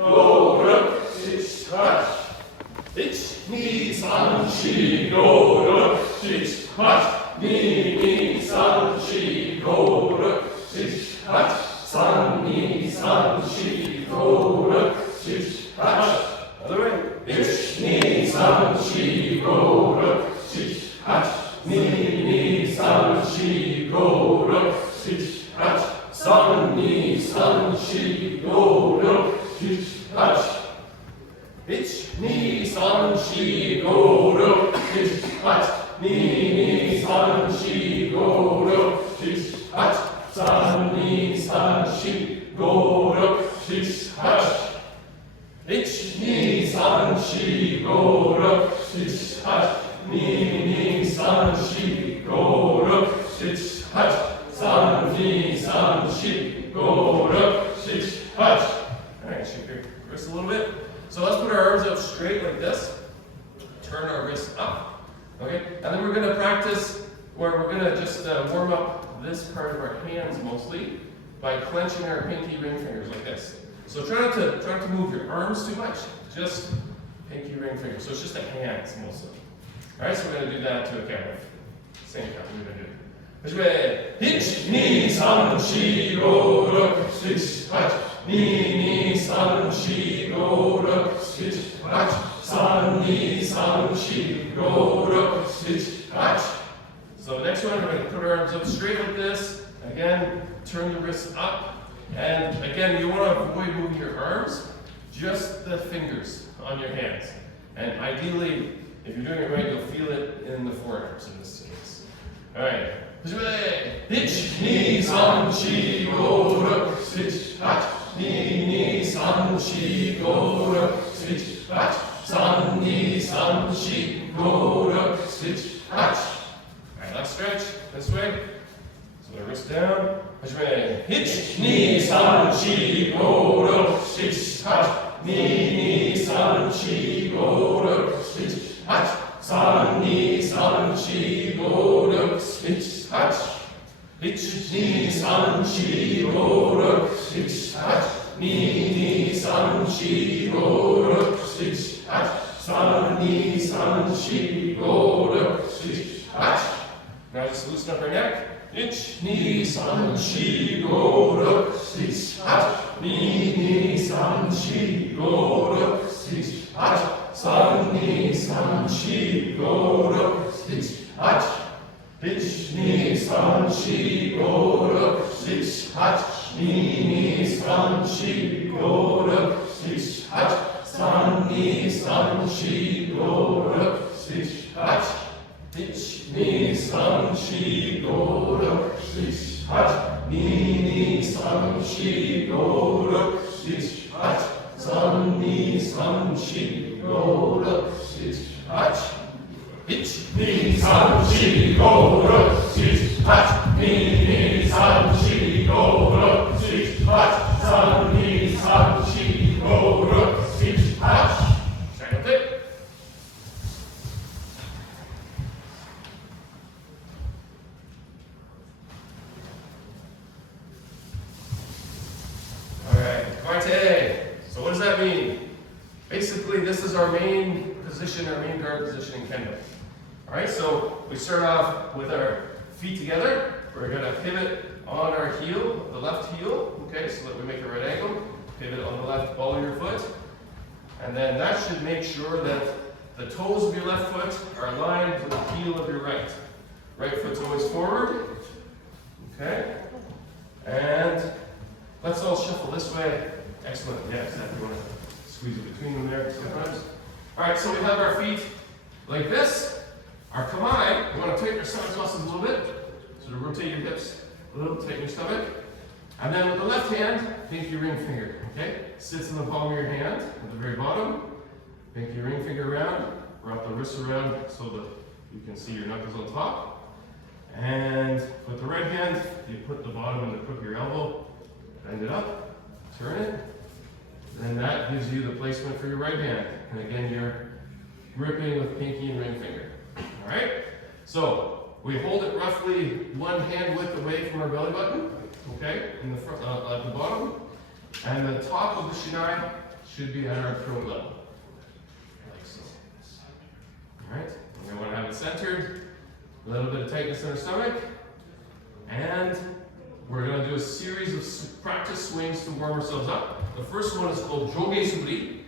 go, look, six, touch. It's knee, sun, she, go, look, six, touch. Knee, sun, she, go, look, six, touch. Sun, knee, sun, she, go, look, six, touch. Other way. It's knee, sun, she, go, look, six, touch. Knee, sun, she, go, look, six, touch. Sun, knee, sun, she, go, look, six, touch. It's knee, sun, she, go, look, six, touch. Knee, sun, she, go, look, six, touch. Sun, knee, sun, she, go, look, six, touch. It's knee, sun, she, go, look, six, touch. Knee, sun, she, go, look, six, touch. Sun, knee, sun, she, go, look, six, touch. All right, shake your wrist a little bit. So let's put our arms up straight like this. Turn our wrists up. Okay, and then we're going to practice where we're going to just warm up this part of our hands mostly by clenching our pinky ring fingers like this. So try not to move your arms too much. Just pinky ring fingers. So it's just the hands mostly. All right, so we're going to do that to a count of same count. We're going to do it. Which way? Hitch, knee, sun, she, go, look, six, touch. Knee, sun, she, go, look, six, touch. Sun, knee, sun, she, go, look, six, touch. So next one, we're going to put our arms up straight like this. Again, turn the wrists up. And again, you want to avoid moving your arms, just the fingers on your hands. And ideally, if you're doing it right, you'll feel it in the forearms in this case. All right. Hitch, knee, sun, she, go, look, six, touch. Knee, sun, she, go, look, six, touch. Sun, knee, sun, she, go, look, six, touch. All right, let's stretch this way. So the wrist down. Which way? Hitch, knee, sun, she, go, look, six, touch. Knee, sun, she, go, look, six, touch. Sun, knee, sun, she, go, look, six, touch. Hitch, knee, sun, she, go, look, six, touch. Knee, sun, she, go, look, six, touch. Sun, knee, sun, she, go, look, six, touch. Now just loosen up our neck. Hitch, knee, sun, she, go, look, six, touch. Knee, sun, she, go, look, six, touch. Sun, knee, sun, she, go, look, six, touch. Hitch, knee, sun, she, go, look, six, touch. Knee, sun, she, go, look, six, touch. Sun, knee, sun, she, go, look, six, touch. Hitch, knee, sun, she, go, look, six, touch. Knee, sun, she, go, look, six, touch. Sun, knee, sun, she, go, look, six, touch. Hitch, knee, sun, she, go, look, six, touch. Knee, sun, she, go, look, six, touch. Sun, knee, sun, she, go, look, six, touch. Stand with it. So what does that mean? Basically, this is our main position, our main guard position in kendo. All right, so we start off with our feet together. We're going to pivot on our heel, the left heel, okay, so that we make a right angle. Pivot on the left ball of your foot. And then that should make sure that the toes of your left foot are aligned with the heel of your right. Right foot's always forward. Okay. And let's all shuffle this way. Excellent. Yeah, exactly. You want to squeeze it between them there sometimes. All right, so we have our feet like this. Our kamae, you want to tighten your stomach muscles a little bit. So to rotate your hips a little, tighten your stomach. And then with the left hand, pinky ring finger. Okay? Sits in the palm of your hand at the very bottom. Pinky ring finger around. Wrap the wrists around so that you can see your knuckles on top. And with the right hand, you put the bottom in the crook of your elbow. Bend it up. Turn it, and that gives you the placement for your right hand. And again, you're gripping with pinky and ring finger. All right? So we hold it roughly one hand width away from our belly button, okay, in the front, at the bottom. And the top of the shinai should be at our throat level, like so. All right, we're going to want to have it centered, a little bit of tightness in our stomach, and we're going to do a series of practice swings to warm ourselves up. The first one is called Joge Suburi.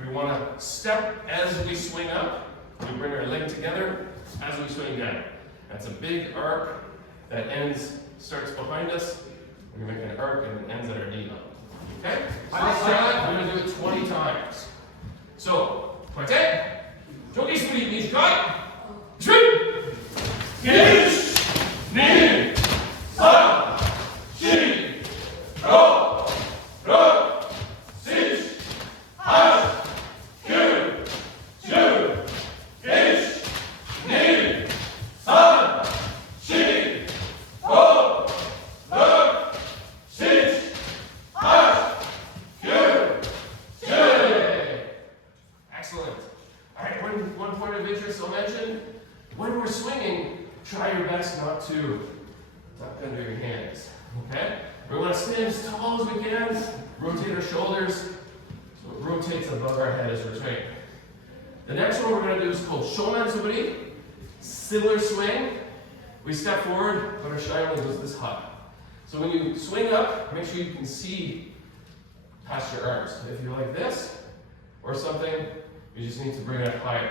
We want to step as we swing up. We bring our leg together as we swing down. That's a big arc that starts behind us. We're going to make an arc and it ends at our knee level. Okay? We're going to do it 20 times. So, pointe, Joge Suburi, knees dry, swing, knees, knee, san, shi, ro, ro, six, hash, kyu, ju, ish, ni, san, shi, ro, ro, six, hash, kyu, ju. Excellent. All right, one point of interest I'll mention. When we're swinging, try your best not to tuck under your hands. Okay? We want to stand as tall as we can, rotate our shoulders so it rotates above our head as we're swinging. The next one we're going to do is called Shonan Suburi. Similar swing. We step forward, but our shy only goes this high. So when you swing up, make sure you can see past your arms. If you're like this or something, you just need to bring it up higher.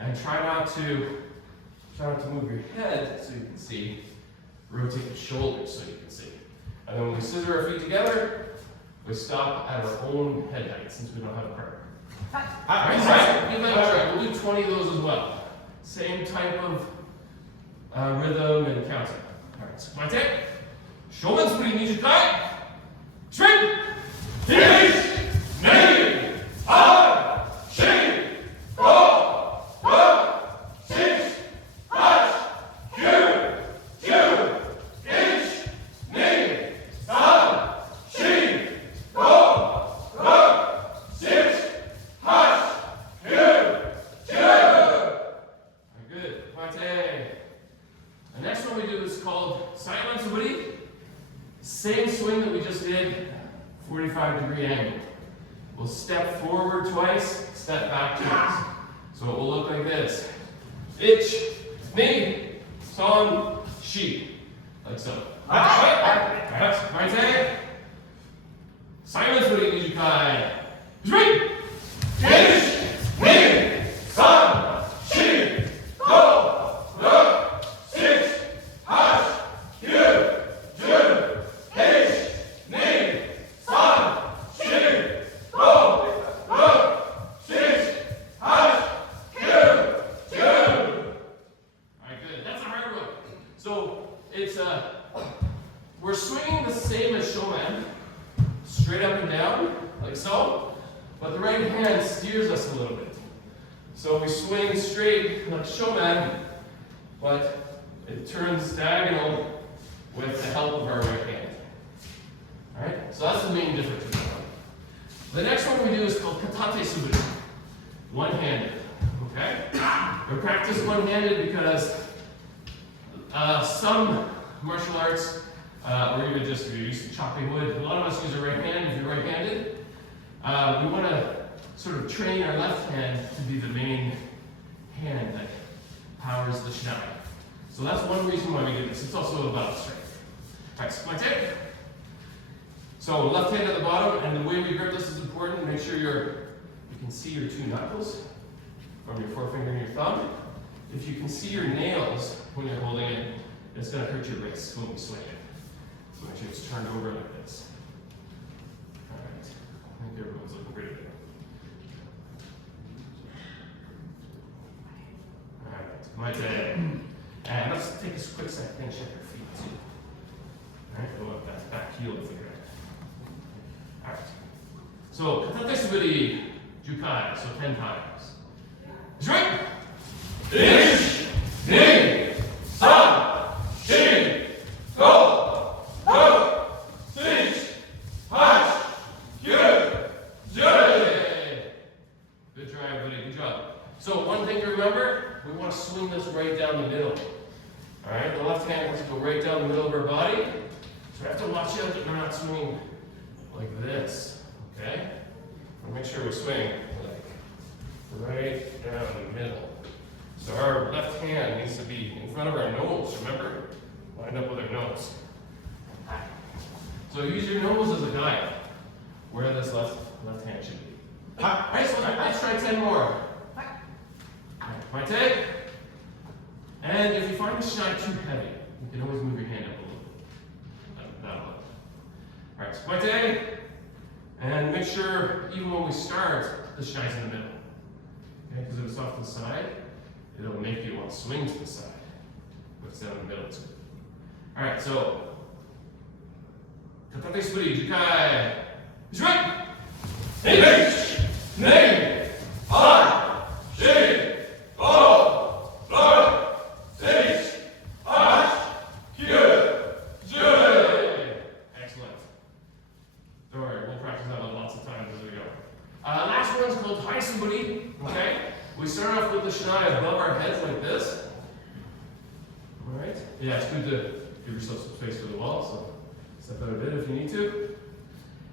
And try not to move your head so you can see. Rotate the shoulders so you can see. And then when we scissor our feet together, we stop at our own head height since we don't have a partner. Alright, give that a try. We'll do 20 of those as well. Same type of rhythm and counting. Alright, so pointe, Shonan Suburi Nijukai, swing, knees, knee, san, shi, ro, ro, six, hash, kyu, ju, ish, ni, san, shi, ro, ro, six, hash, kyu, ju. Very good. Pointe. The next one we do is called Silent Suburi. Same swing that we just did, 45-degree angle. We'll step forward twice, step back twice. So it will look like this. Ich, ni, san, shi. Like so. Pointe. Silent Suburi Nijukai. Swing! Ich, ni, san, shi, ro, ro, six, hash, kyu, ju, ish, ni, san, shi, ro, ro, six, hash, kyu, ju. Alright, good. That's a hard one. So it's we're swinging the same as Shonan, straight up and down, like so, but the right hand steers us a little bit. So we swing straight like Shonan, but it turns diagonal with the help of our right hand. Alright, so that's the main difference between them. The next one we do is called Katate Suburi. One-handed. Okay? We practice one-handed because some martial arts, or even just if you're used to chopping wood, a lot of us use our right hand if you're right-handed. We want to sort of train our left hand to be the main hand that powers the shinai. So that's one reason why we do this. It's also about strength. Alright, so pointe. So left hand at the bottom, and the way we grip this is important. Make sure you can see your two knuckles from your forefinger and your thumb. If you can see your nails when you're holding it, it's going to hurt your wrists when we swing it. So make sure it's turned over like this. Alright, I think everyone's looking pretty good. Alright, pointe. And let's take a quick second and check our feet too. Alright, go up that back heel if you're right. Alright. So, Katate Suburi Jukai, so 10 times. Straight! Ich, ni, san, shi, ro, ro, six, hash, kyu, ju. Good try, everybody. Good job. So, one thing to remember, we want to swing this right down the middle. Alright, the left hand wants to go right down the middle of our body. So we have to watch out that we're not swinging like this. Okay? And make sure we swing like right down the middle. So our left hand needs to be in front of our nose, remember? Lined up with our nose. So use your nose as a guide where this left hand should be. Alright, so let's try 10 more. My tag. And if you find the shot too heavy, you can always move your hand up a little bit. That'll help. Alright, so my tag. And make sure, even when we start, the shine's in the middle. Okay, because if it's off to the side, it'll make you want to swing to the side. But it's down in the middle too. Alright, so. Katate Spuri, Jukai. Is right. Hey, name, I, she, oh, Lord, six, ash, excellent. Don't worry, we'll practice that lots of times as we go. Last one's called Hi Somebody. Okay? We start off with the shinai above our heads like this. Alright? Yeah, it's good to give yourself some space for the wall, so step out a bit if you need to.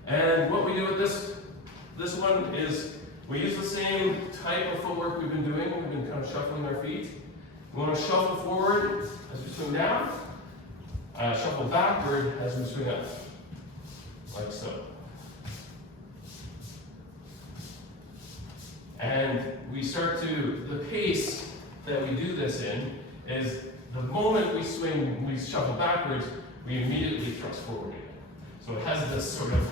And what we do with this one is we use the same type of footwork we've been doing. We've been kind of shuffling our feet. We want to shuffle forward as we swing down, shuffle backward as we swing up, like so. And we start to, the pace that we do this in is the moment we swing, we shuffle backwards, we immediately thrust forward again. So it has this sort of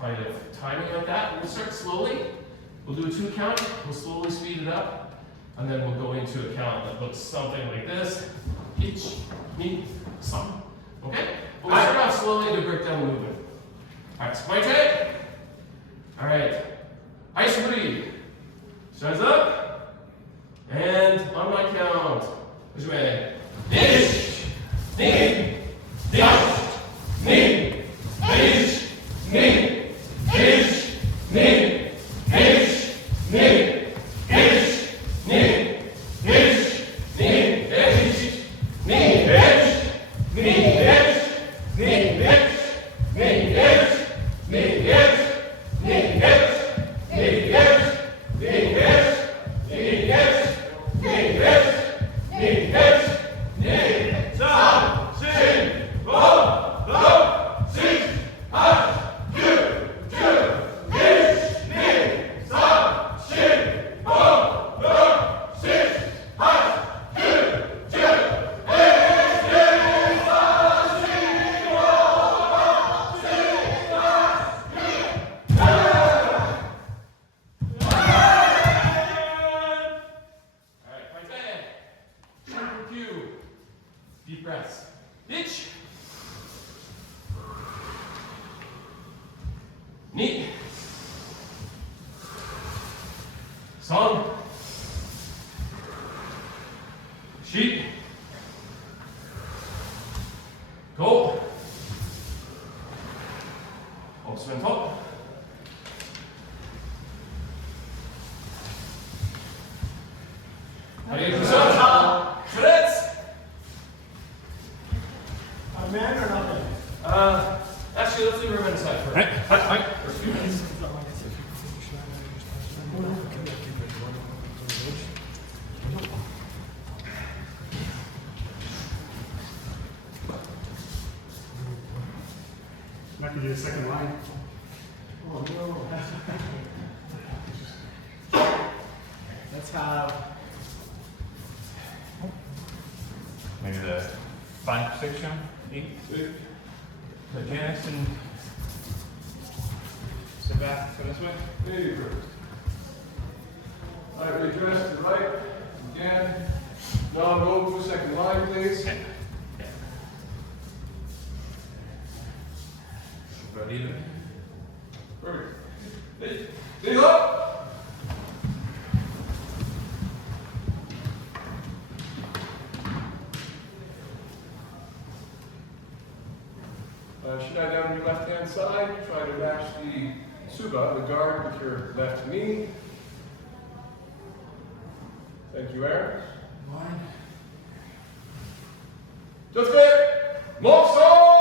kind of timing like that. We'll start slowly. We'll do a 2 count. We'll slowly speed it up. And then we'll go into a count that looks something like this. Ich, ni, sam. Okay? But we'll start off slowly to break down the movement. Alright, so my take. Alright. Ice breathe. Stands up. And on my count. Which way? Ish, ni, dash, ni, ish, ni. Ish, ni, ish, ni, ish, ni, ish, ni, ish, ni, ish, ni, ish, ni, ish, ni, ish, ni, ish, ni, ish, ni, ish, ni, ish, ni, ish, ni, ish, ni, ish, ni, sam, shin, bo, lo, six, ash. Deep breaths. Itch. Ni. Song. Sheep. Go. Spin top. A man or nothing? Actually, let's leave her inside for a few minutes. Not gonna do a second line. Oh no. Let's have maybe the 5 section, 8. The Janice and Sebastian this way. There you go. All right, redress to the right. Again. Non-roll, second line, please. Okay. About even. Perfect. Lead up. Shinai down your left hand side. Try to match the Suba, the guard, with your left knee. Thank you, Aaron. one. Just it. Moxo!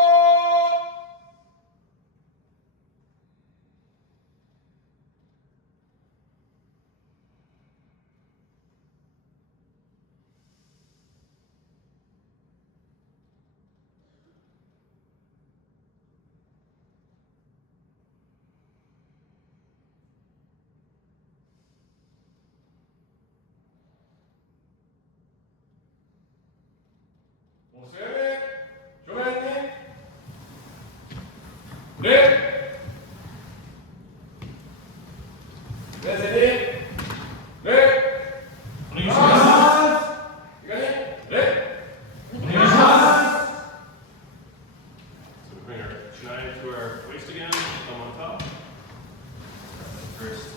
Oseme, Giovanni, Re, Deseni, Re, So we bring our shinai to our waist again, thumb on top. First,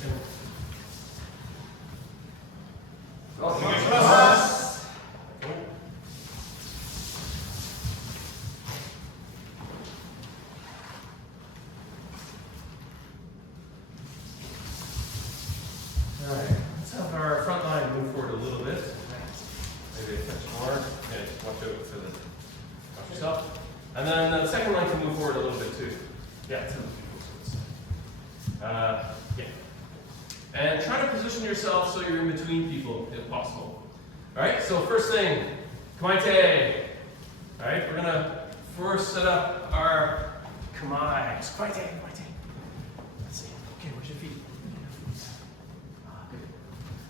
second. Alright, let's have our front line move forward a little bit. Maybe a touch more. Okay, just watch out for the. Watch yourself. And then the second line can move forward a little bit too. Yeah, it's yeah. And try to position yourself so you're in between people if possible. Alright, so first thing, kamaite. Alright, we're gonna first set up our kamae. Just kamaite, kamaite. Let's see. Okay, where's your feet?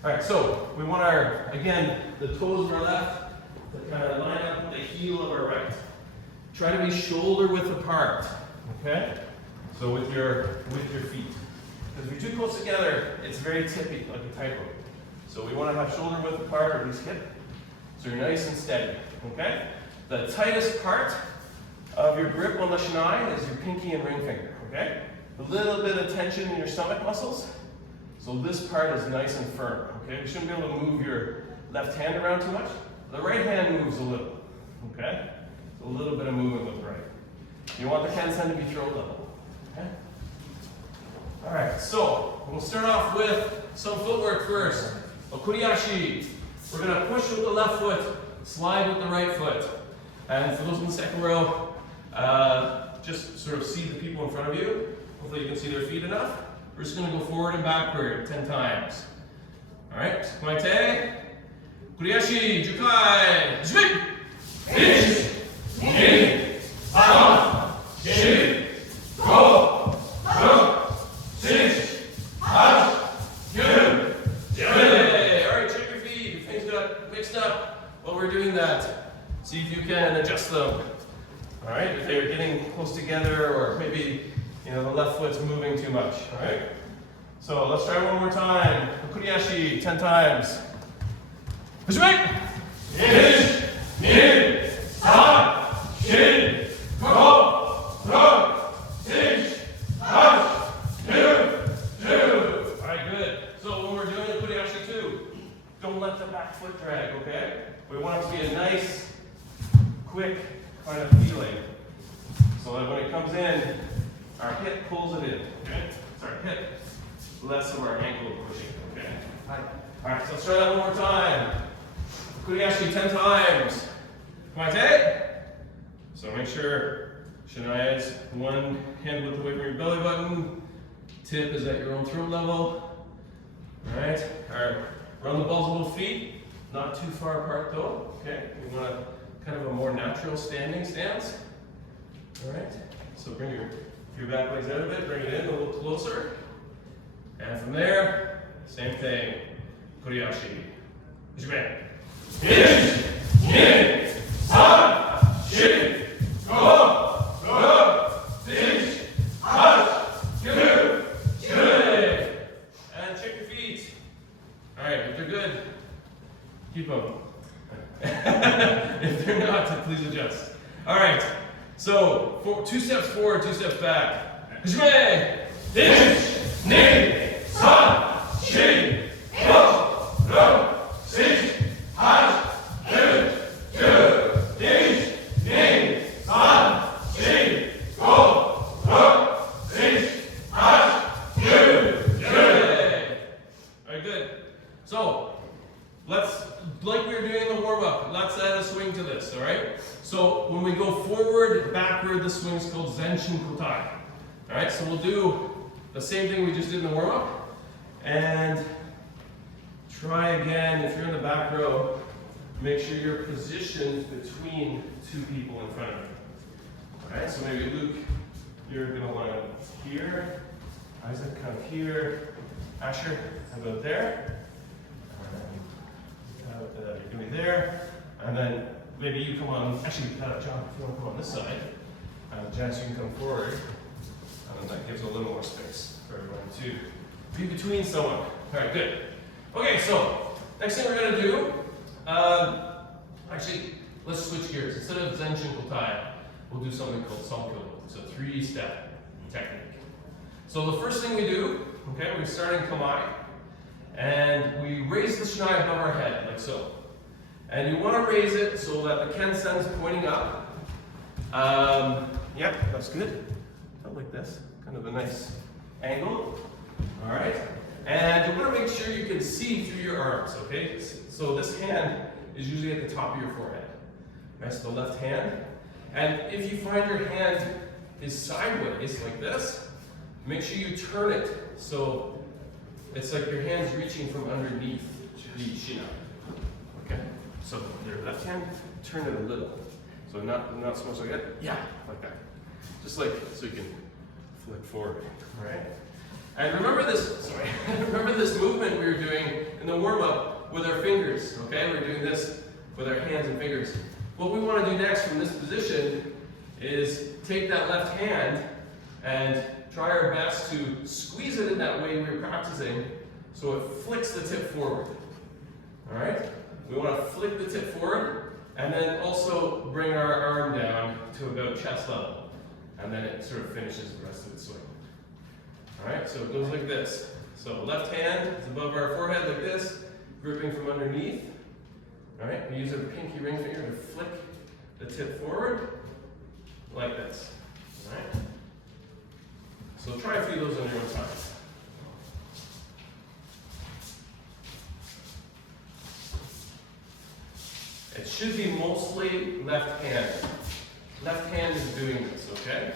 Alright, so we want our, again, the toes of our left to kind of line up with the heel of our right. Try to be shoulder width apart, okay? So with your feet. Because if you're too close together, it's very tippy, like a tightrope. So we want to have shoulder width apart, or at least hip. So you're nice and steady, okay? The tightest part of your grip on the shinai is your pinky and ring finger, okay? A little bit of tension in your stomach muscles. So this part is nice and firm, okay? You shouldn't be able to move your left hand around too much. The right hand moves a little, okay? So a little bit of movement with the right. You want the kensen to be throat level, okay? All right, so we'll start off with some footwork first. Okuriashi. We're gonna push with the left foot, slide with the right foot. And for those in the second row, just sort of see the people in front of you. Hopefully you can see their feet enough. We're just going to go forward and backward 10 times. All right, kamaite, kuriashi, jukai, zui, ichi, ni, san, shi, go, ro, shish, hachi, kyu, jai. All right, check your feet. If things got mixed up while we're doing that, see if you can adjust them. All right, if they're getting close together, or maybe the left foot's moving too much, all right? So let's try one more time. Kuriashi, 10 times. Hajime! Ichi, ni, san, shi, go, ro, shish, hachi, kyu, ju. All right, good. So when we're doing the kuriashi too, don't let the back foot drag, okay? We want it to be a nice, quick kind of feeling. So that when it comes in, our hip pulls it in, okay? It's our hip, less of our ankle pushing, okay? All right, so let's try that one more time. Kuriashi 10 times. Kamaite. So make sure shinai is one hand width away from your belly button. Tip is at your own throat level. All right, run the balls of both feet. Not too far apart though, okay? We want a kind of a more natural standing stance. All right, so bring your back legs out a bit, bring it in a little closer. And from there, same thing. Kuriashi. Hajime. Ichi, ni, san, shi, go, ro, shish, hachi, kyu, ju. And check your feet. All right, if they're good, keep them. If they're not, please adjust. All right, so 2 steps forward, 2 steps back. Hajime. Ichi, ni, san, shi, go, ro, shish, hachi, kyu, ju. Ichi, ni, san, shi, go, ro, shish, hachi, kyu, ju. All right, good. So let's, like we were doing in the warm-up, let's add a swing to this, all right? So when we go forward, backward, the swing is called Zenshin Kotai. All right, so we'll do the same thing we just did in the warm-up. And try again, if you're in the back row, make sure you're positioned between 2 people in front of you. All right, so maybe Luke, you're gonna line up here. Isaac, kind of here. Asher, how about there? You're gonna be there. And then maybe you come on, actually, John, if you want to come on this side, Janice, you can come forward. And that gives a little more space for everyone to be between someone. All right, good. Okay, so next thing we're going to do, actually, let's switch gears. Instead of Zen Shinkotai, we'll do something called Sankyo. It's a 3-step technique. So the first thing we do, okay, we start in Kamae, and we raise the shinai above our head, like so. And you want to raise it so that the kensen's pointing up. Yep, that's good. Like this, kind of a nice angle. All right, and you want to make sure you can see through your arms. Okay, so this hand is usually at the top of your forehead. That's the left hand. And if you find your hand is sideways like this, make sure you turn it so it's like your hand's reaching from underneath the shinai. Okay, so your left hand, turn it a little. So not so much like that. Yeah, like that. Just like so you can flip forward, right? And remember this, remember this movement we were doing in the warm-up with our fingers, okay? We're doing this with our hands and fingers. What we want to do next from this position is take that left hand and try our best to squeeze it in that way we were practicing so it flicks the tip forward, all right? We want to flick the tip forward and then also bring our arm down to about chest level. And then it sort of finishes the rest of the swing. All right, so it goes like this. So left hand is above our forehead like this, gripping from underneath. All right, we use our pinky ring finger to flick the tip forward, like this. All right. So try a few of those on your own time. It should be mostly left hand. Left hand is doing this, okay?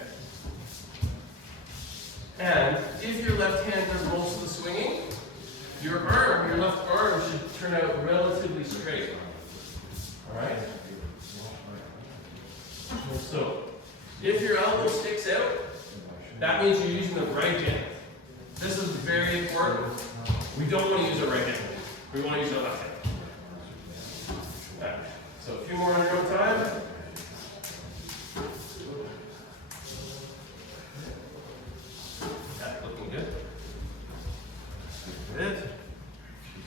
And if your left hand does most of the swinging, your arm, your left arm should turn out relatively straight. All right? So, if your elbow sticks out, that means you're using the right hand. This is very important. We don't want to use the right hand. We want to use the left hand. All right. So a few more on your own time. That's looking good. Good.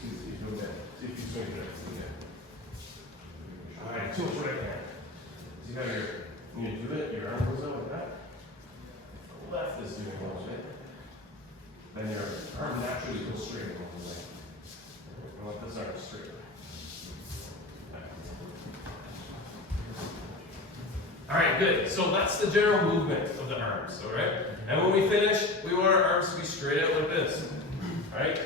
See if you swing it. All right, too much right hand. See how when you do it, your arm goes out like that? The left is doing all of it. Then your arm naturally goes straight along the way. I want this arm straight. All right, good. So that's the general movement of the arms, all right? And when we finish, we want our arms to be straight out like this, all right?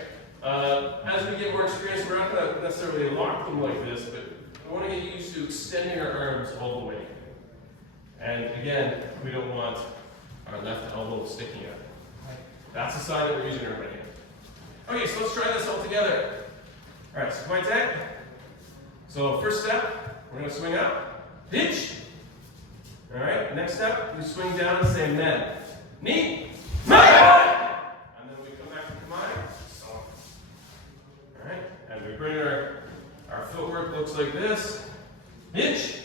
As we get more experience, we're not going to necessarily lock them like this, but we want to get used to extending our arms all the way. And again, we don't want our left elbow sticking out. That's a sign that we're using our right hand. Okay, so let's try this all together. All right, so point 10. So first step, we're going to swing up, hitch. All right, next step, we swing down and say men. Knee. And then we come back to Kamae. All right, and we bring our footwork looks like this. Hitch.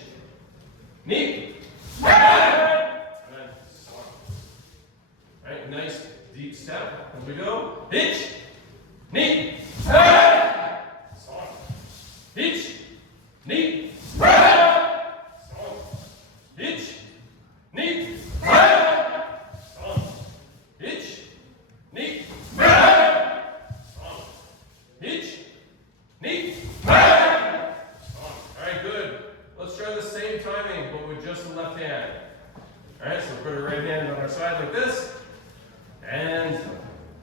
Knee. And then stop. All right, nice deep step. As we go. Hitch. Knee. Stop. Hitch. Knee. Hitch, knee, stop. Hitch, knee, stop. Hitch, knee, stop. All right, good. Let's try the same timing, but with just the left hand. All right, so we'll put our right hand on our side like this, and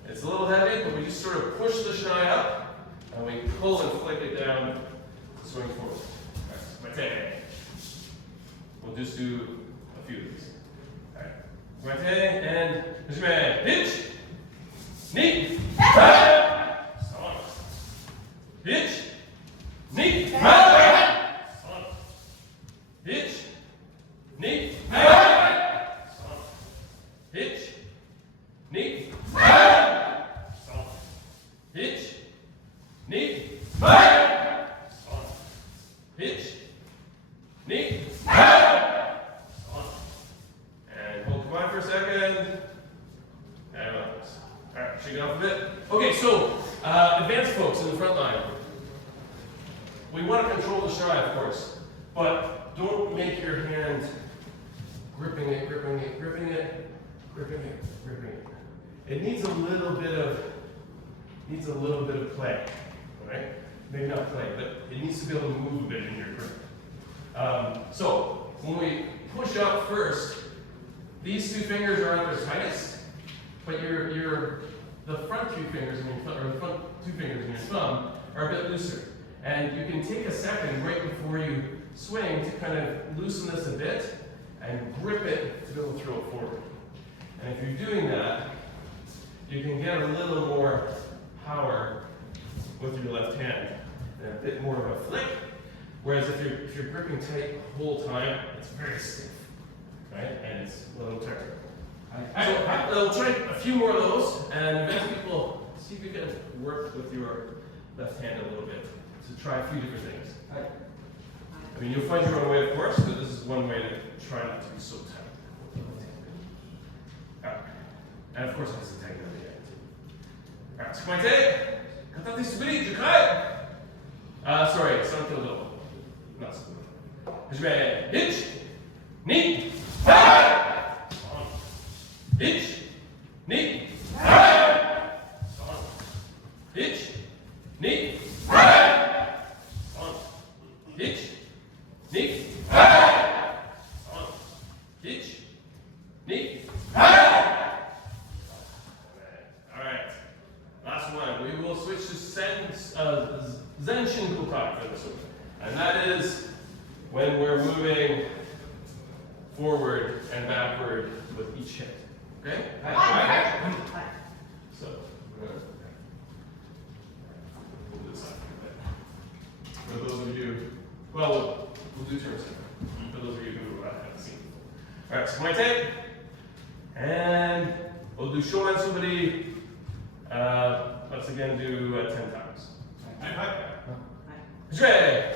it's a little heavy, but we just sort of push the shinai up, and we pull and flick it down to swing forward. All right, so we'll just do a few of these. All right. And hitch, knee, stop. Hitch, knee, stop. Hitch, knee, stop. Hitch, knee, stop. Hitch, knee, stop. shake it off a bit. Okay, so advanced folks in the front line. We want to control the shy, of course, but don't make your hand gripping it, gripping it, gripping it, gripping it, gripping it. It needs a little bit of play, all right? Maybe not play, but it needs to be able to move a bit in your grip. So when we push up first, these two fingers are at their tightest, but the front two fingers in your thumb, or the front two fingers in your thumb are a bit looser. And you can take a second right before you swing to kind of loosen this a bit and grip it to be able to throw it forward. And if you're doing that, you can get a little more power with your left hand and a bit more of a flick. Whereas if you're gripping tight the whole time, it's very stiff, right? And it's a little tight. I'll try a few more of those, and advanced people, see if you can work with your left hand a little bit to try a few different things. I mean, you'll find your own way, of course, but this is one way to try not to be so tight. And of course, I have to tighten it again. Alright, squinte. Cantate subiri, jukai. Sorry, sound killed little. Not so good. Hitch, knee, hitch, knee, hitch, knee, hitch, knee, hitch, knee. Alright, last one. We will switch to Zenshin Kukai for this one. And that is when we're moving forward and backward with each hit. Okay? So, we'll do this side a bit. For those of you, well, we'll do turns here. For those of you who haven't seen. Alright, so my take. And we'll do show and somebody. Let's again do 10 times. Jay!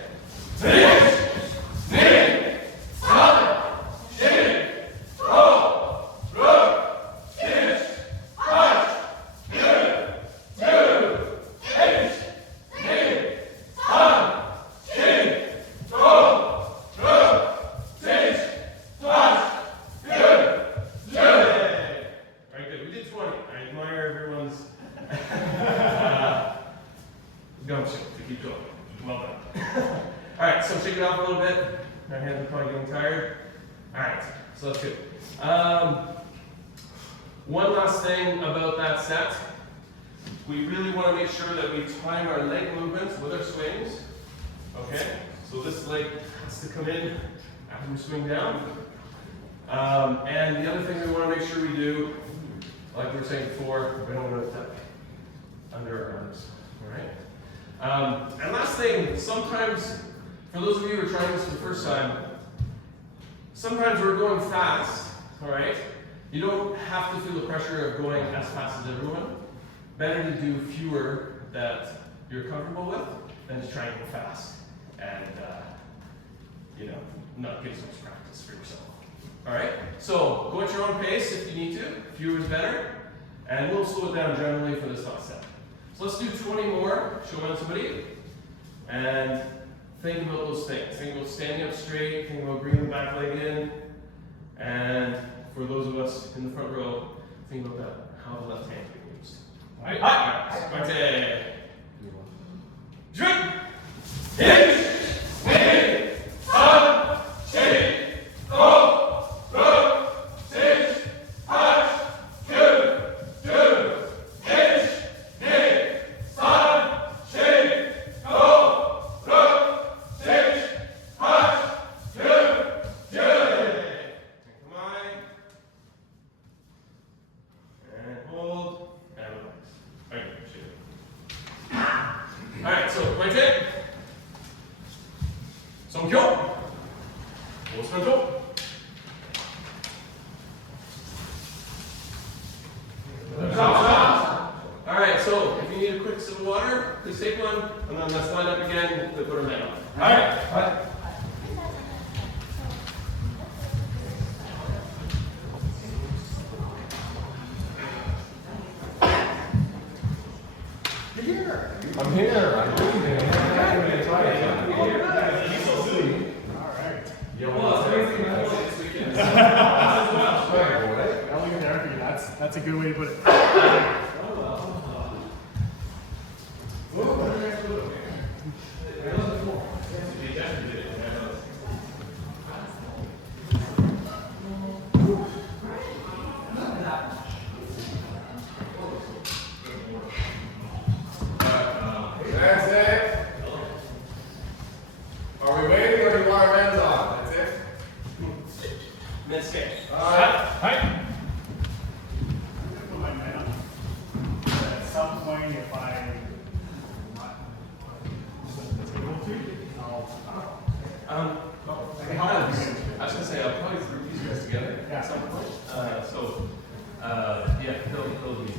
Gumption to keep going. Well done. Alright, so shake it off a little bit. My hands are probably getting tired. Alright, so that's good. One last thing about that set. We really want to make sure that we time our leg movements with our swings. Okay? So this leg has to come in after we swing down. And the other thing we want to make sure we do, like we were saying before, we don't want to tuck under our arms. Alright? And last thing, sometimes, for those of you who are trying this for the first time, sometimes we're going fast, alright? You don't have to feel the pressure of going as fast as everyone. Better to do fewer that you're comfortable with than to try and go fast and, not get so much practice for yourself. Alright? So, go at your own pace if you need to. Fewer is better. And we'll slow it down generally for this last set. So let's do 20 more, show on somebody, and think about those things. Think about standing up straight, think about bringing the back leg in, and for those of us in the front row, think about that, how the left hand can be used. Alright, squinte. Drip, hitch, knee, up, shake, go, rook, hitch, touch, two, hitch, knee, sun, shake, go, rook, hitch, touch, two, come on. And hold, and relax. Okay, shake. Alright, so pointe. Somkyo. Osmanto. Alright, so if you need a quick sip of water, please take one, and then let's line up again to put our leg on. Alright. I'm here. I'm breathing. I'm going to try it. All right. Elegant therapy. That's a good way to put it. That's it. Are we waiting or do you want our men's on? That's it? Let's stay. Hi. Put my men on. At some point, if I'm not able to, I'll. Okay, hold on. I was gonna say, I'll probably group these guys together Yeah. at some point. Yeah, they'll be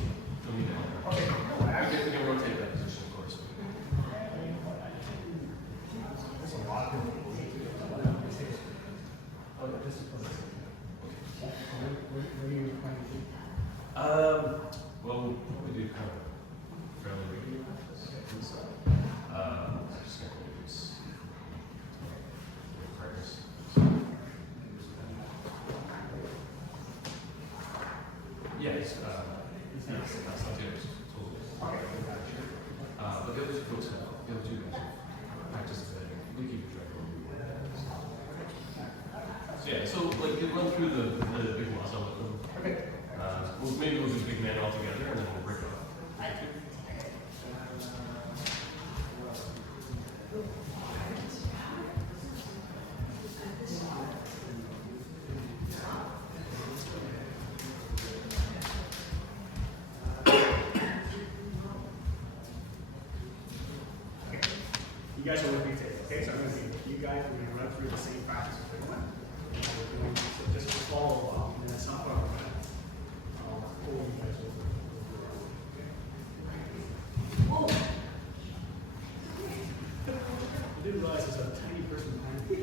there. Okay. We can rotate that position, of course. There's a lot of What are you planning to do? Well, we'll probably do kind of fairly regular. Just gonna do this. Prayers. Yeah, it's that's not yours. Totally. But the other two folks, the other two guys, practice today. We keep track of So yeah, so like you run through the big ones with them. Okay. Maybe we'll do big man all together and then we'll break it up. You guys are with me today, okay? So I'm going to be you guys. We're going to run through the same practice as we went. We're going to just follow along, and then at some point we're going to pull you guys over. Whoa! I didn't realize there's a tiny person behind me.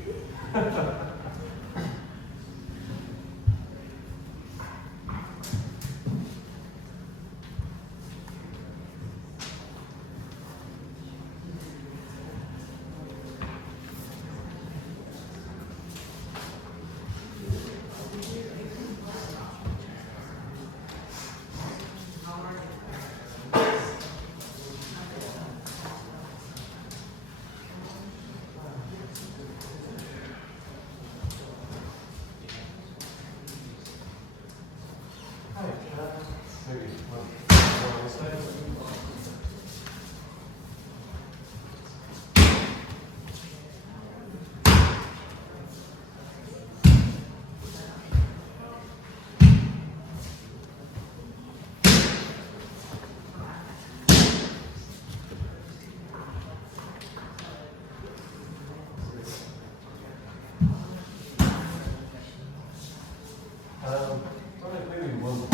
Maybe one more.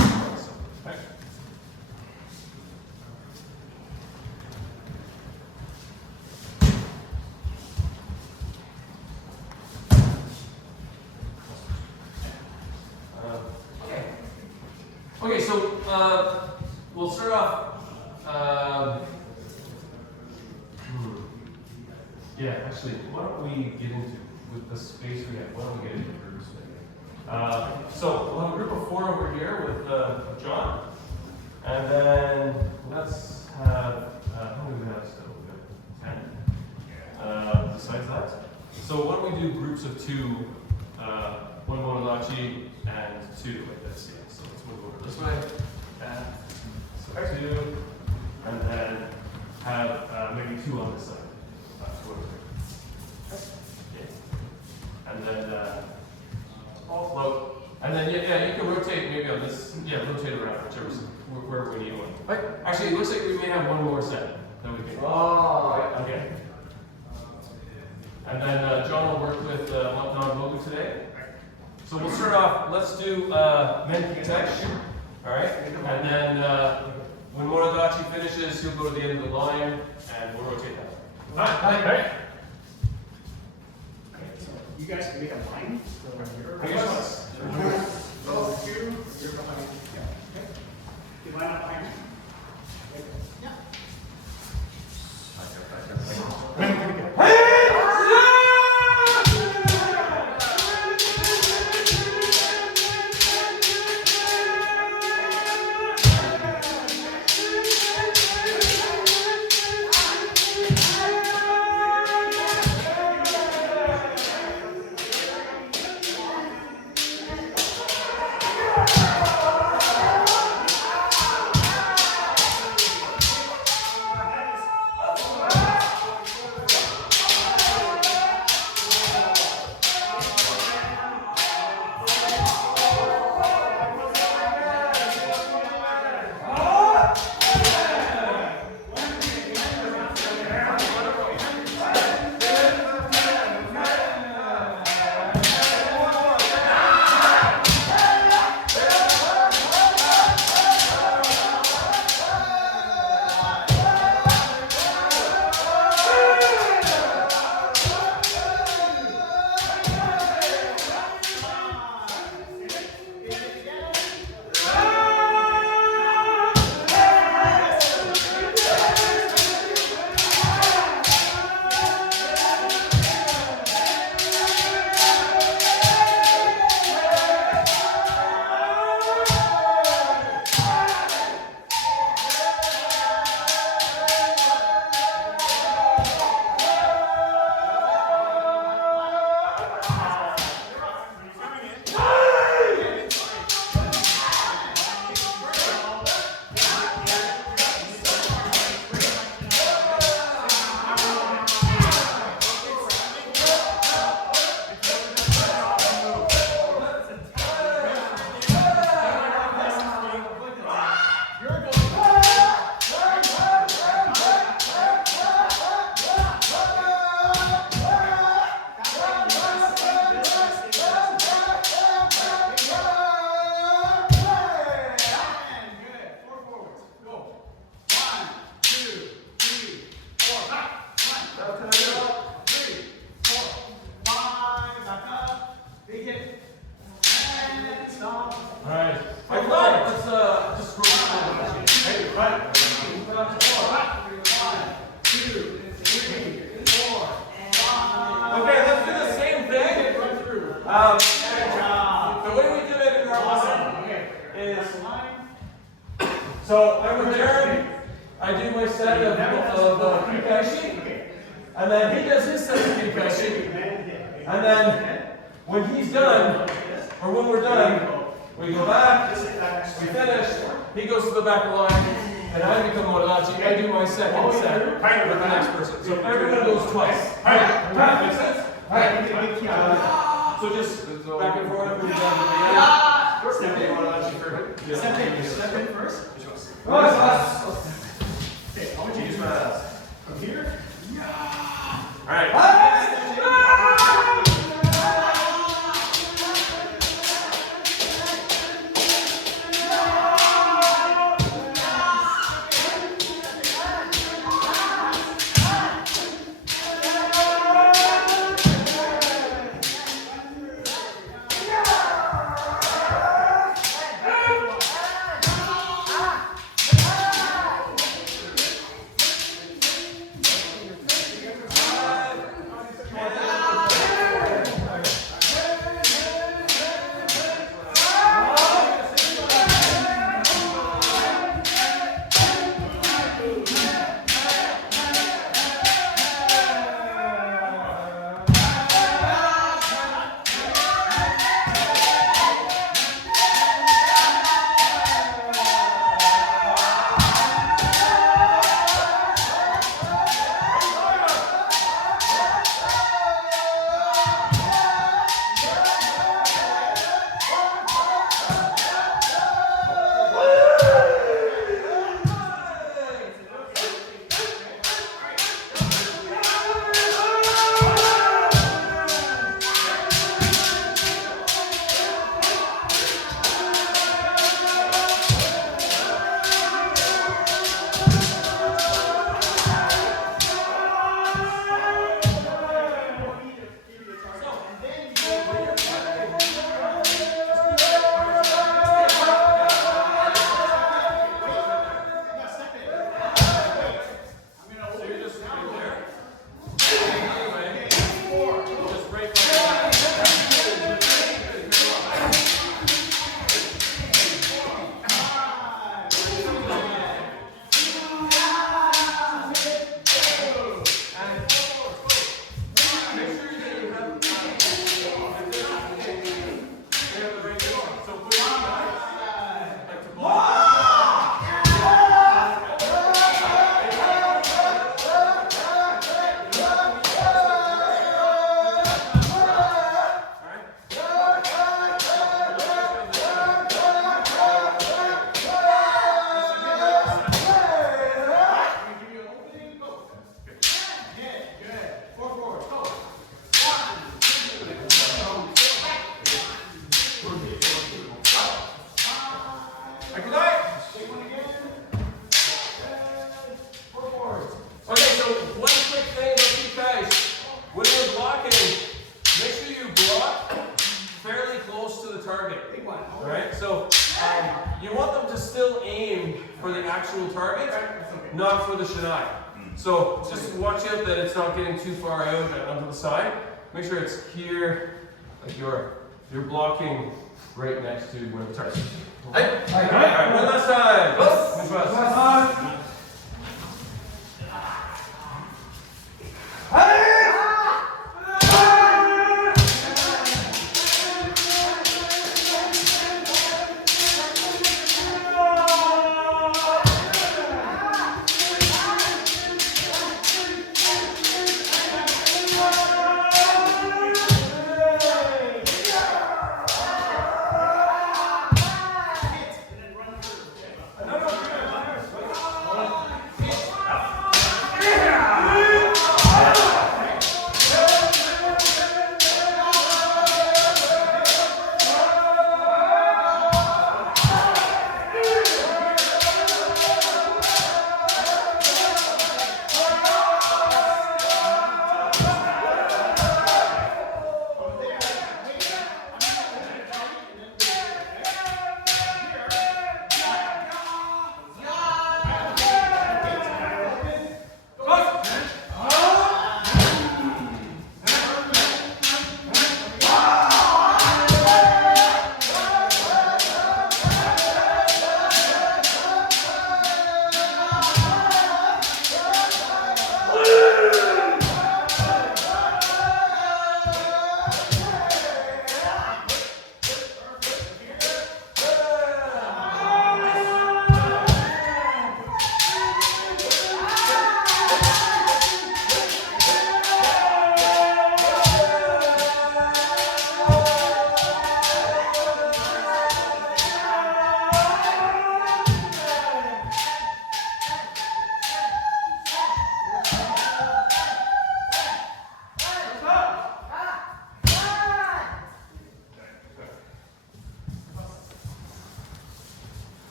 Okay. Okay, so we'll start off. Yeah, actually, why don't we get into with the space we have? Why don't we get into groups? So we'll have a group of 4 over here with John, and then let's have how many do we have still? We have 10. Besides that, so why don't we do groups of 2, 1 Monodachi and 2 like this? Yeah. So let's move over this way. And so 2, and then have maybe 2 on this side. 2 over there. Okay. And then all float. And then yeah, you can rotate maybe on this. Yeah, rotate around whichever where we need one. Right. Actually, it looks like we may have one more set that we can. Oh, Okay. And then John will work with non-Bogu today. So we'll start off. Let's do men protection. All right. And then when Monodachi finishes, he'll go to the end of the line, and we'll rotate that. Hi. You guys can make a line. So I guess those 2, you're behind. Yeah. Okay. You line up behind me. So over there, I do my set of Kikashi, and then he does his set of Kikashi, and then when he's done, or when we're done, we go back, we finish, he goes to the back of the line, and I become Moridachi, I do my second set with the next person. So everyone goes twice. Makes sense? So just back and forth, move down to the end. Step in. Moridachi for Step in first. Oh, Okay, I want you to use my from here. all right. Not for the Shinai. So just watch out that it's not getting too far out onto the side. Make sure it's here, like you're blocking right next to where the target is. Alright, one last time. Which one?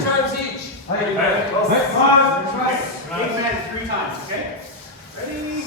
3 times each. Big man 3 times, okay? Ready?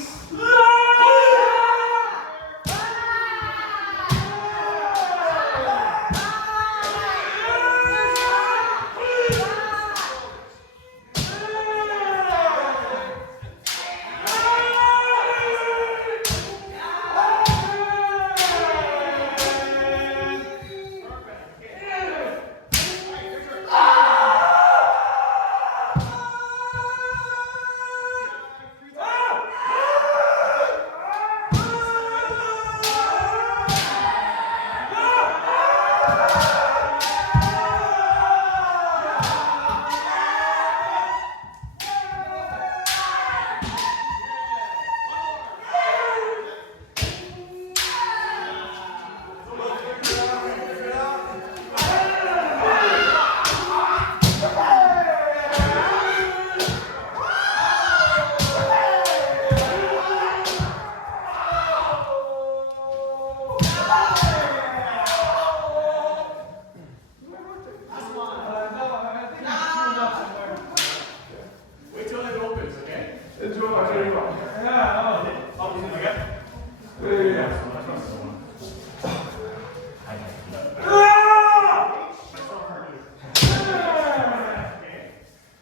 Wait till it opens, okay?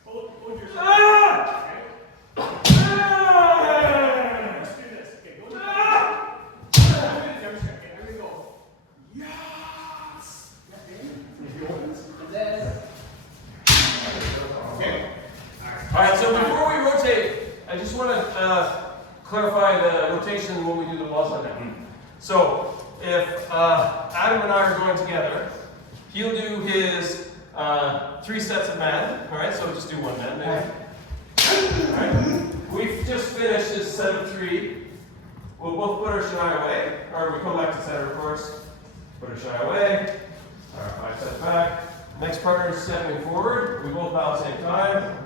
Hold yourself. Okay? Let's do this. Okay, go to the okay, here we go. Yes! If he opens. Okay. Alright, so before we rotate, I just want to clarify the rotation when we do the balls like that. So, if Adam and I are going together, he'll do his 3 sets of man, alright, so just do 1 man. Alright, we've just finished this set of 3. We'll both put our shinai away, or we come back to center, of course. Put our shinai away, our 5 steps back. Next partner is stepping forward, we both bow at the same time.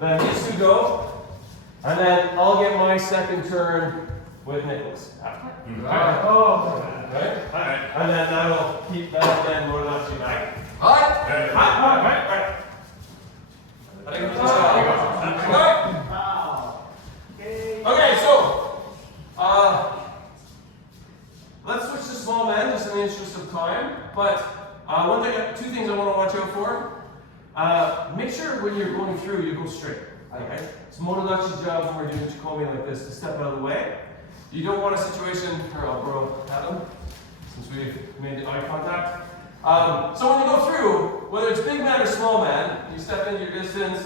Then these 2 go, and then I'll get my second turn with Nicholas. Right? And then that'll keep that, then we'll not you back. Right. Okay, so let's switch to small men just in the interest of time. But 2 things I want to watch out for. Make sure when you're going through, you go straight. Okay? It's Motodachi's job when we're doing Chikomi like this to step out of the way. You don't want a situation, here I'll borrow Adam, since we've made eye contact. So when you go through, whether it's big man or small man, you step into your distance,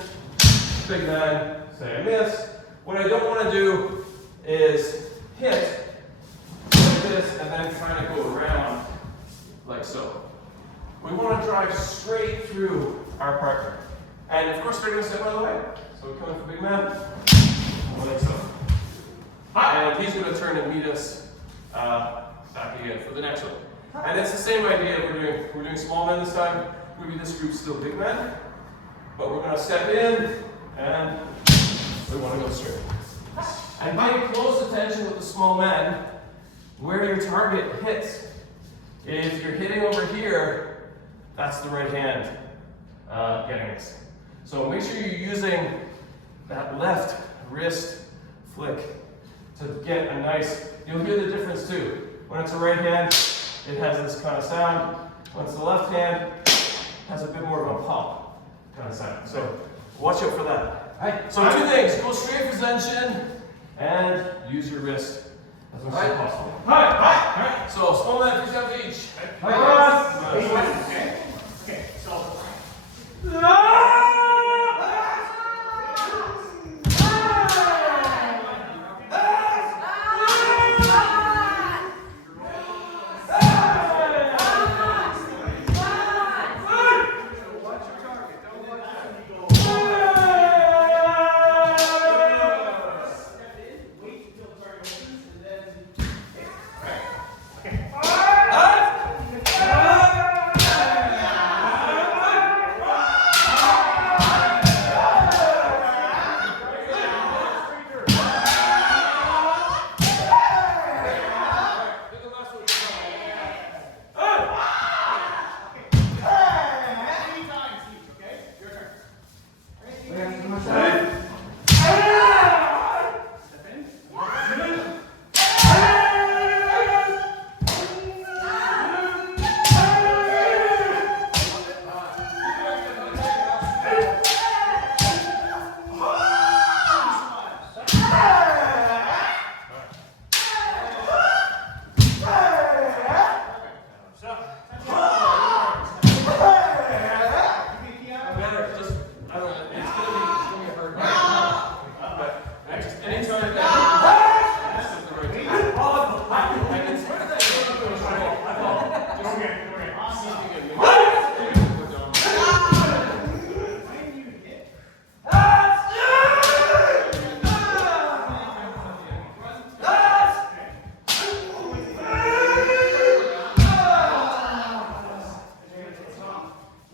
big man, say I miss. What I don't want to do is hit like this and then try to go around like so. We want to drive straight through our partner. And of course, we're going to step out of the way. So we're coming for big man, like so. And he's going to turn and meet us back again for the next one. And it's the same idea. We're doing small men this time. Maybe this group's still big men, but we're going to step in and we want to go straight. And pay close attention with the small men where your target hits. If you're hitting over here, that's the right hand getting us. So make sure you're using that left wrist flick to get a nice, you'll hear the difference too. When it's a right hand, it has this kind of sound. When it's the left hand, it has a bit more of a pop kind of sound. So watch out for that. So 2 things, go straight for Zenshin and use your wrist as much as possible. So small man, 3 steps each. Okay, so.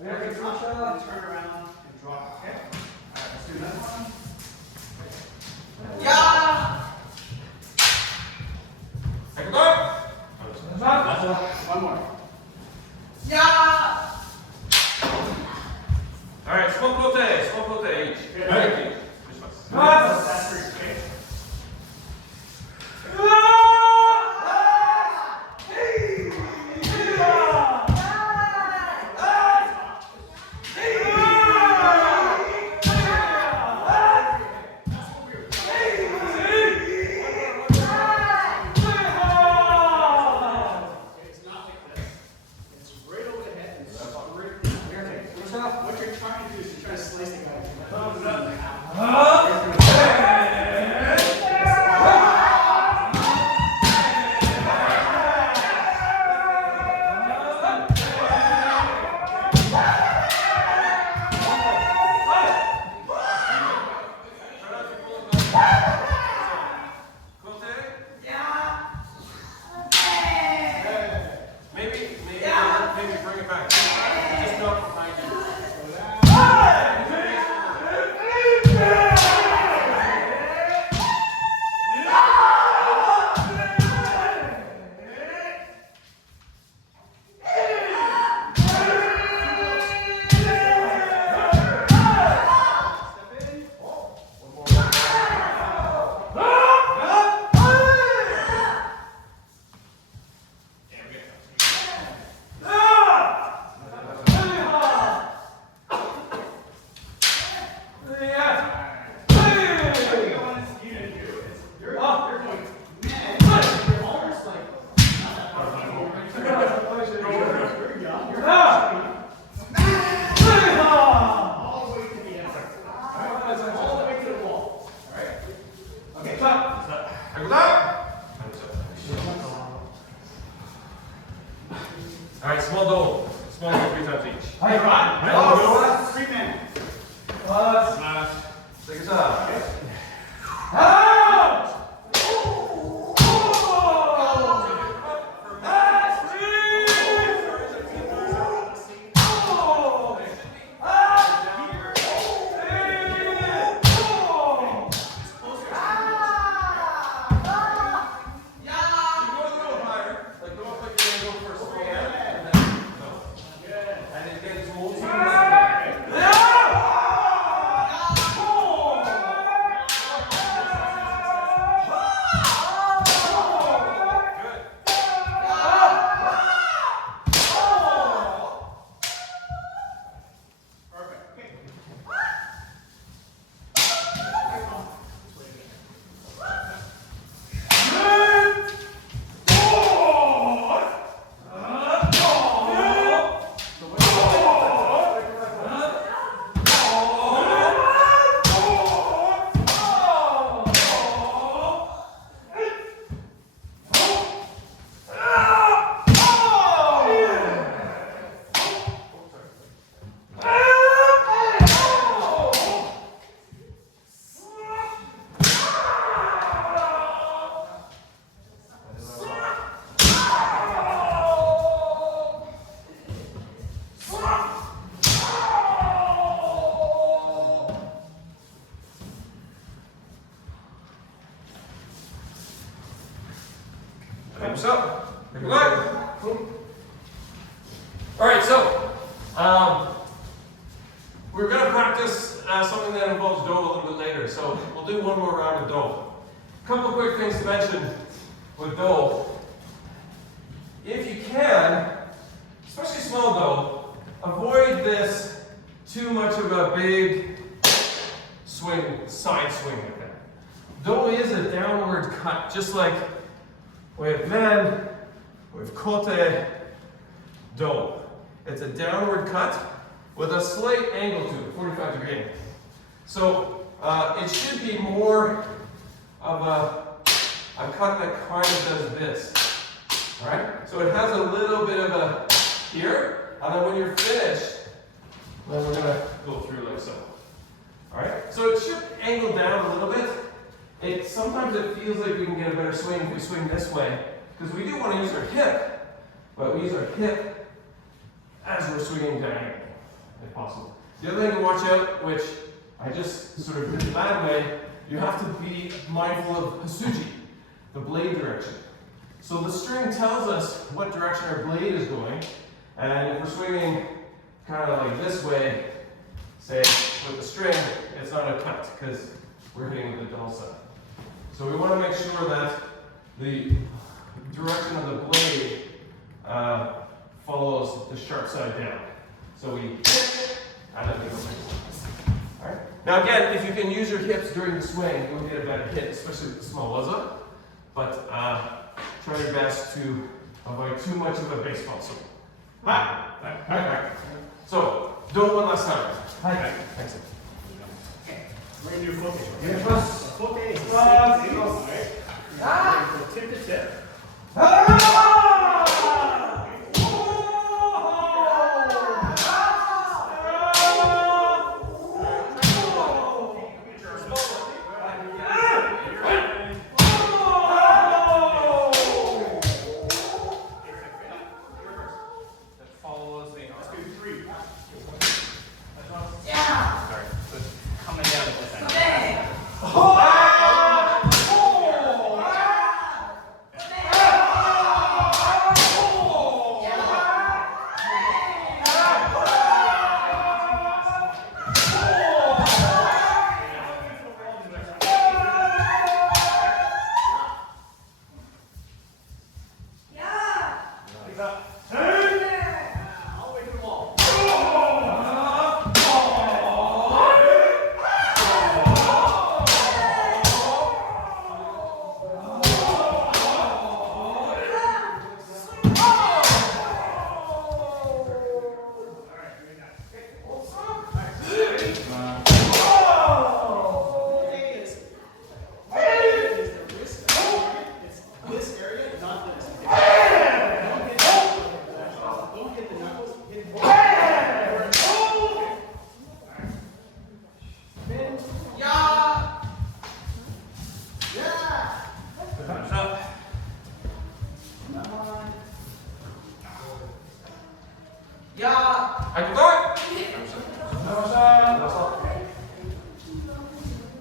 Very good. And turn around and drop. Okay. All right, let's do another one. One more. All right, small kote each. Good. Thank you. That's pretty okay. It's not like this. It's right over the head and straight. What you're trying to do is you're trying to slice the guy. Maybe bring it back. Just not behind you. All right, small dole 3 times each. Hey, Ron. 3 men. Take us out. Thumbs up. Good luck. All right, so we're going to practice something that involves dole a little bit later. So we'll do one more round of dole. A couple of quick things to mention with dole. If you can, especially small dole, avoid this too much of a big swing, side swing like that. Dole is a downward cut, just like with men, with kote, dole. It's a downward cut with a slight angle to it, 45-degree angle. So it should be more of a cut that kind of does this. All right? So it has a little bit of a here, and then when you're finished, then we're gonna go through like so. All right? So it should angle down a little bit. Sometimes it feels like we can get a better swing if we swing this way, because we do want to use our hip, but we use our hip as we're swinging diagonally. if possible. The other thing to watch out, which I just sort of did the bad way, you have to be mindful of Hasuji, the blade direction. So the string tells us what direction our blade is going, and if we're swinging kind of like this way, say with the string, it's not a cut because we're hitting with the dull side. So we want to make sure that the direction of the blade follows the sharp side down. So we hit, and then we go like. Alright? Now again, if you can use your hips during the swing, you'll get a better hit, especially with the small waza. But try your best to avoid too much of a baseball swing. Hi. So, do it one last time. Hi. Thanks. Okay, we're gonna do float day. Yeah, plus. Float day is the Plus. same thing, all right? We're gonna go tip to tip.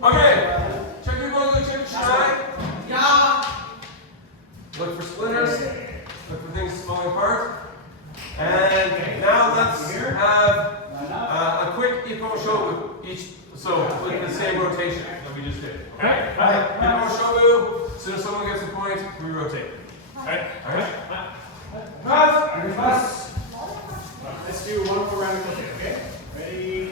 Okay, check your motor, check your stride. Look for splinters, look for things falling apart. And now let's have a quick Ippo Shobu each, so with the same rotation that we just did. Okay? Ippo Shobu, as soon as someone gets a point, we rotate. Okay? Alright? Pass. Let's do one more round of cooking, okay? Ready?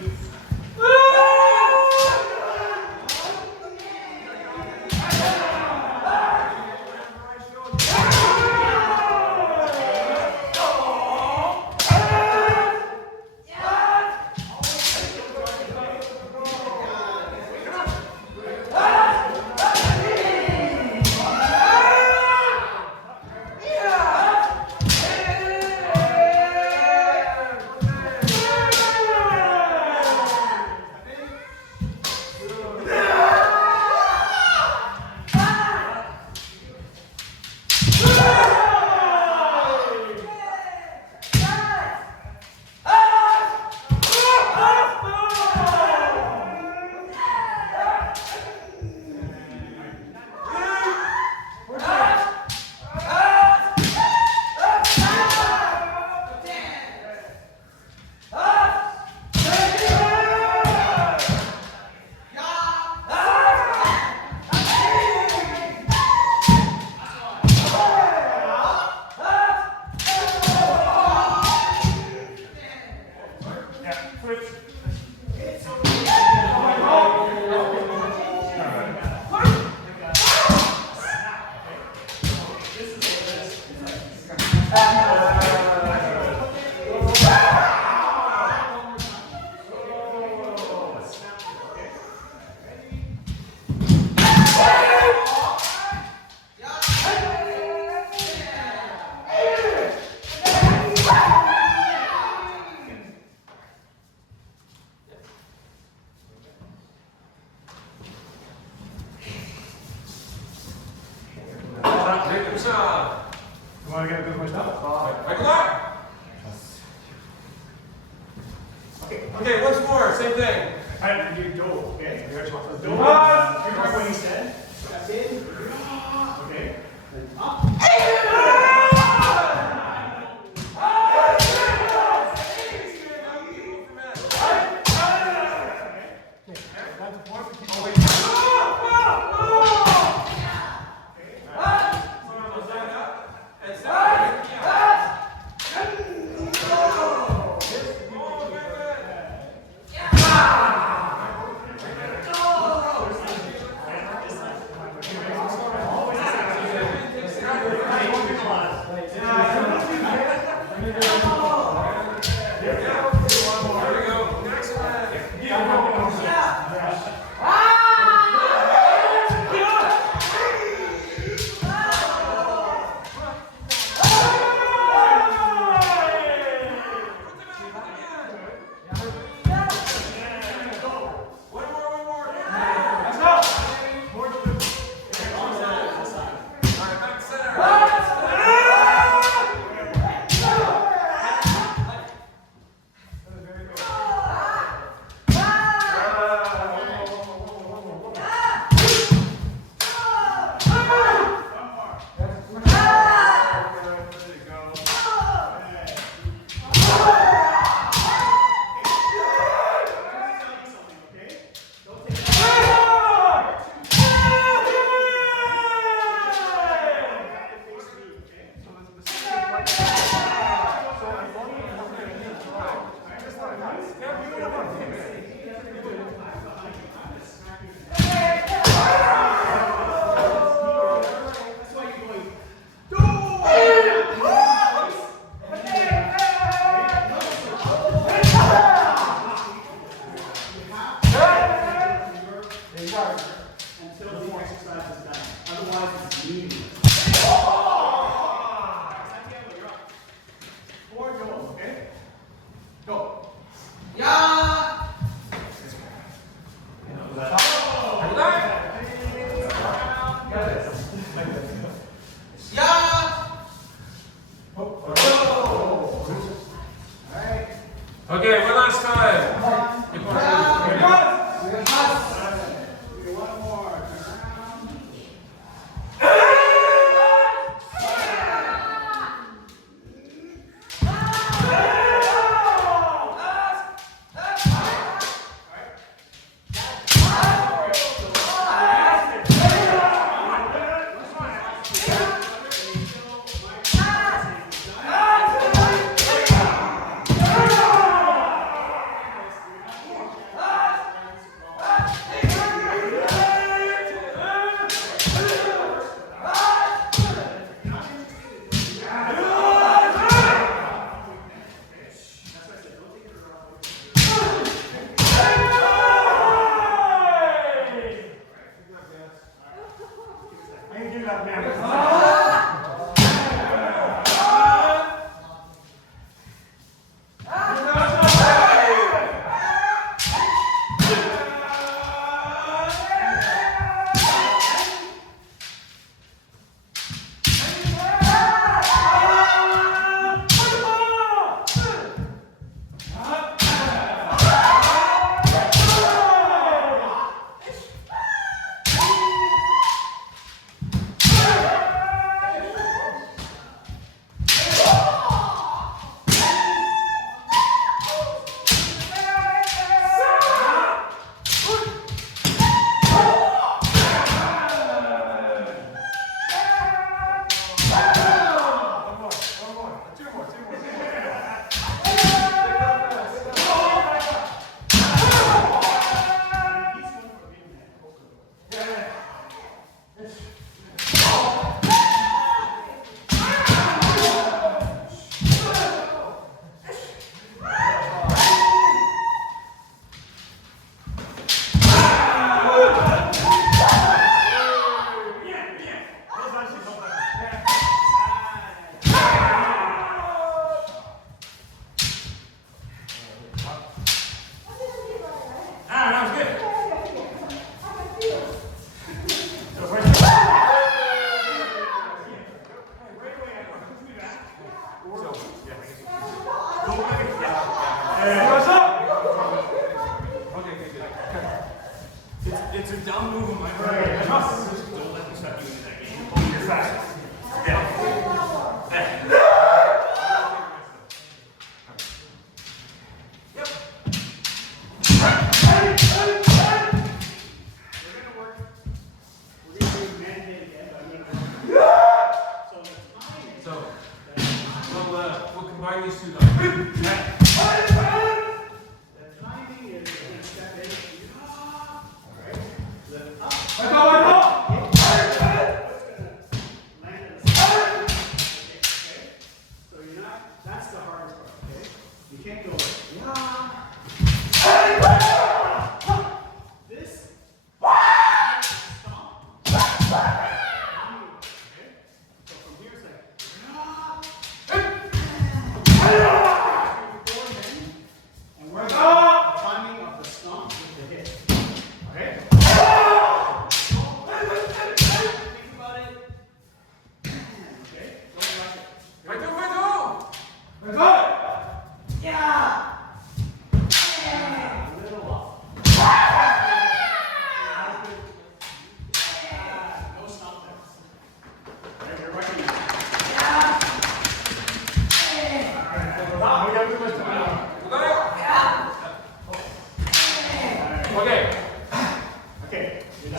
You want to get a good one? Regular? Okay, once more, same thing. All right, you do, okay? You guys want to do? Ah! You remember what he said? Step in. Okay. Then up.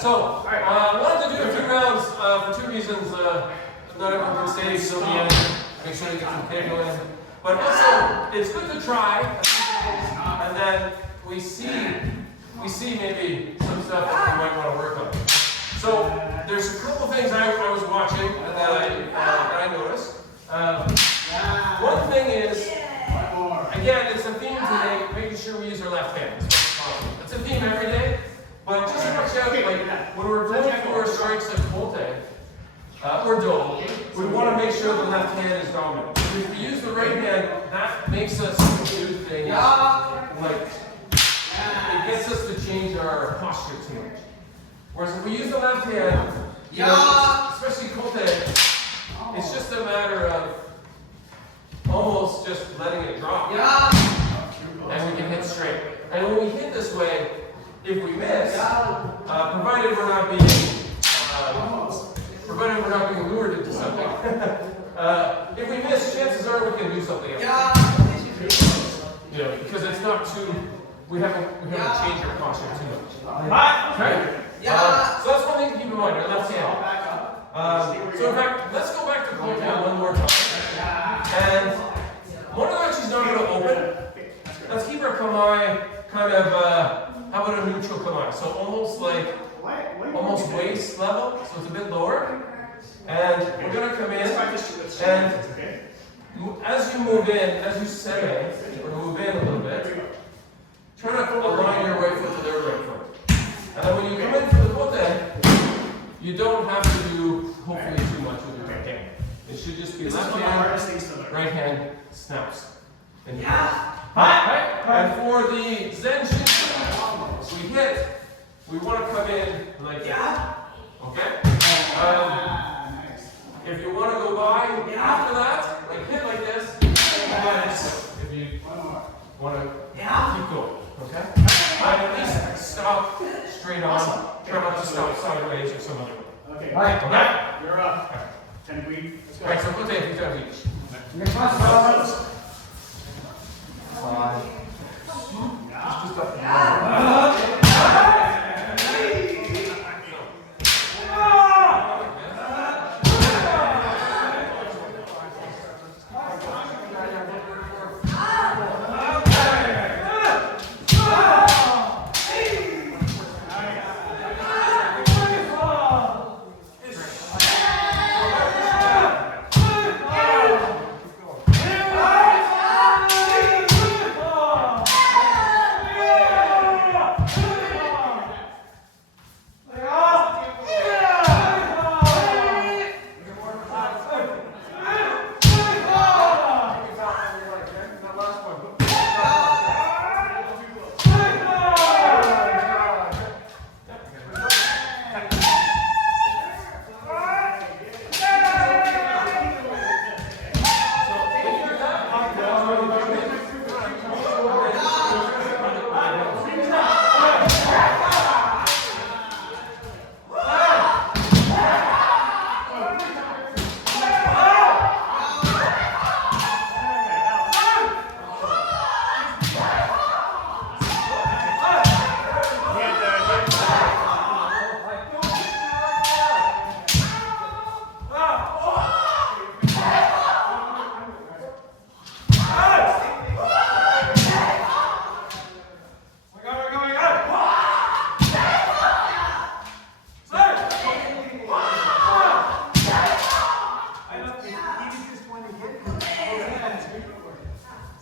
So, I wanted to do a few rounds for 2 reasons. Not everyone can stay till the end. Make sure you get some cardio in. But also, it's good to try, and then we see maybe some stuff that we might want to work on. So, there's a couple things I was watching and that I noticed. One thing is, again, it's a theme today, making sure we use our left hand. It's a theme every day, but just watch out, like, when we're going through our strikes like Kote, or Do, we want to make sure the left hand is dominant. If we use the right hand, that makes us do things like, it gets us to change our posture too much. Whereas if we use the left hand, you know, especially Kote, it's just a matter of almost just letting it drop. And we can hit straight. And when we hit this way, if we miss, provided we're not being lured into something, if we miss, chances are we can do something else. You know, because it's not too, we haven't changed our posture too much. Okay? So that's one thing to keep in mind, our left hand. So in fact, let's go back to Kote one more time. And one of them, she's not going to open. Let's keep our kamae kind of, how about a neutral kamae? So almost like, almost waist level, so it's a bit lower. And we're going to come in, and as you move in, as you set in, or move in a little bit, try to align your right foot to their right foot. And then when you come in for the Kote, you don't have to do, hopefully, too much with your right hand. It should just be left hand, right hand, snaps. And and for the Zen Shin, we hit, we want to come in like that. Okay? If you want to go by after that, like hit like this, if you want to keep going. Okay? And at least stop straight on. Try not to stop sideways or some other way. Okay. Okay? You're up. 10 feet. Let's go. Alright, so put that a few times each. Just up and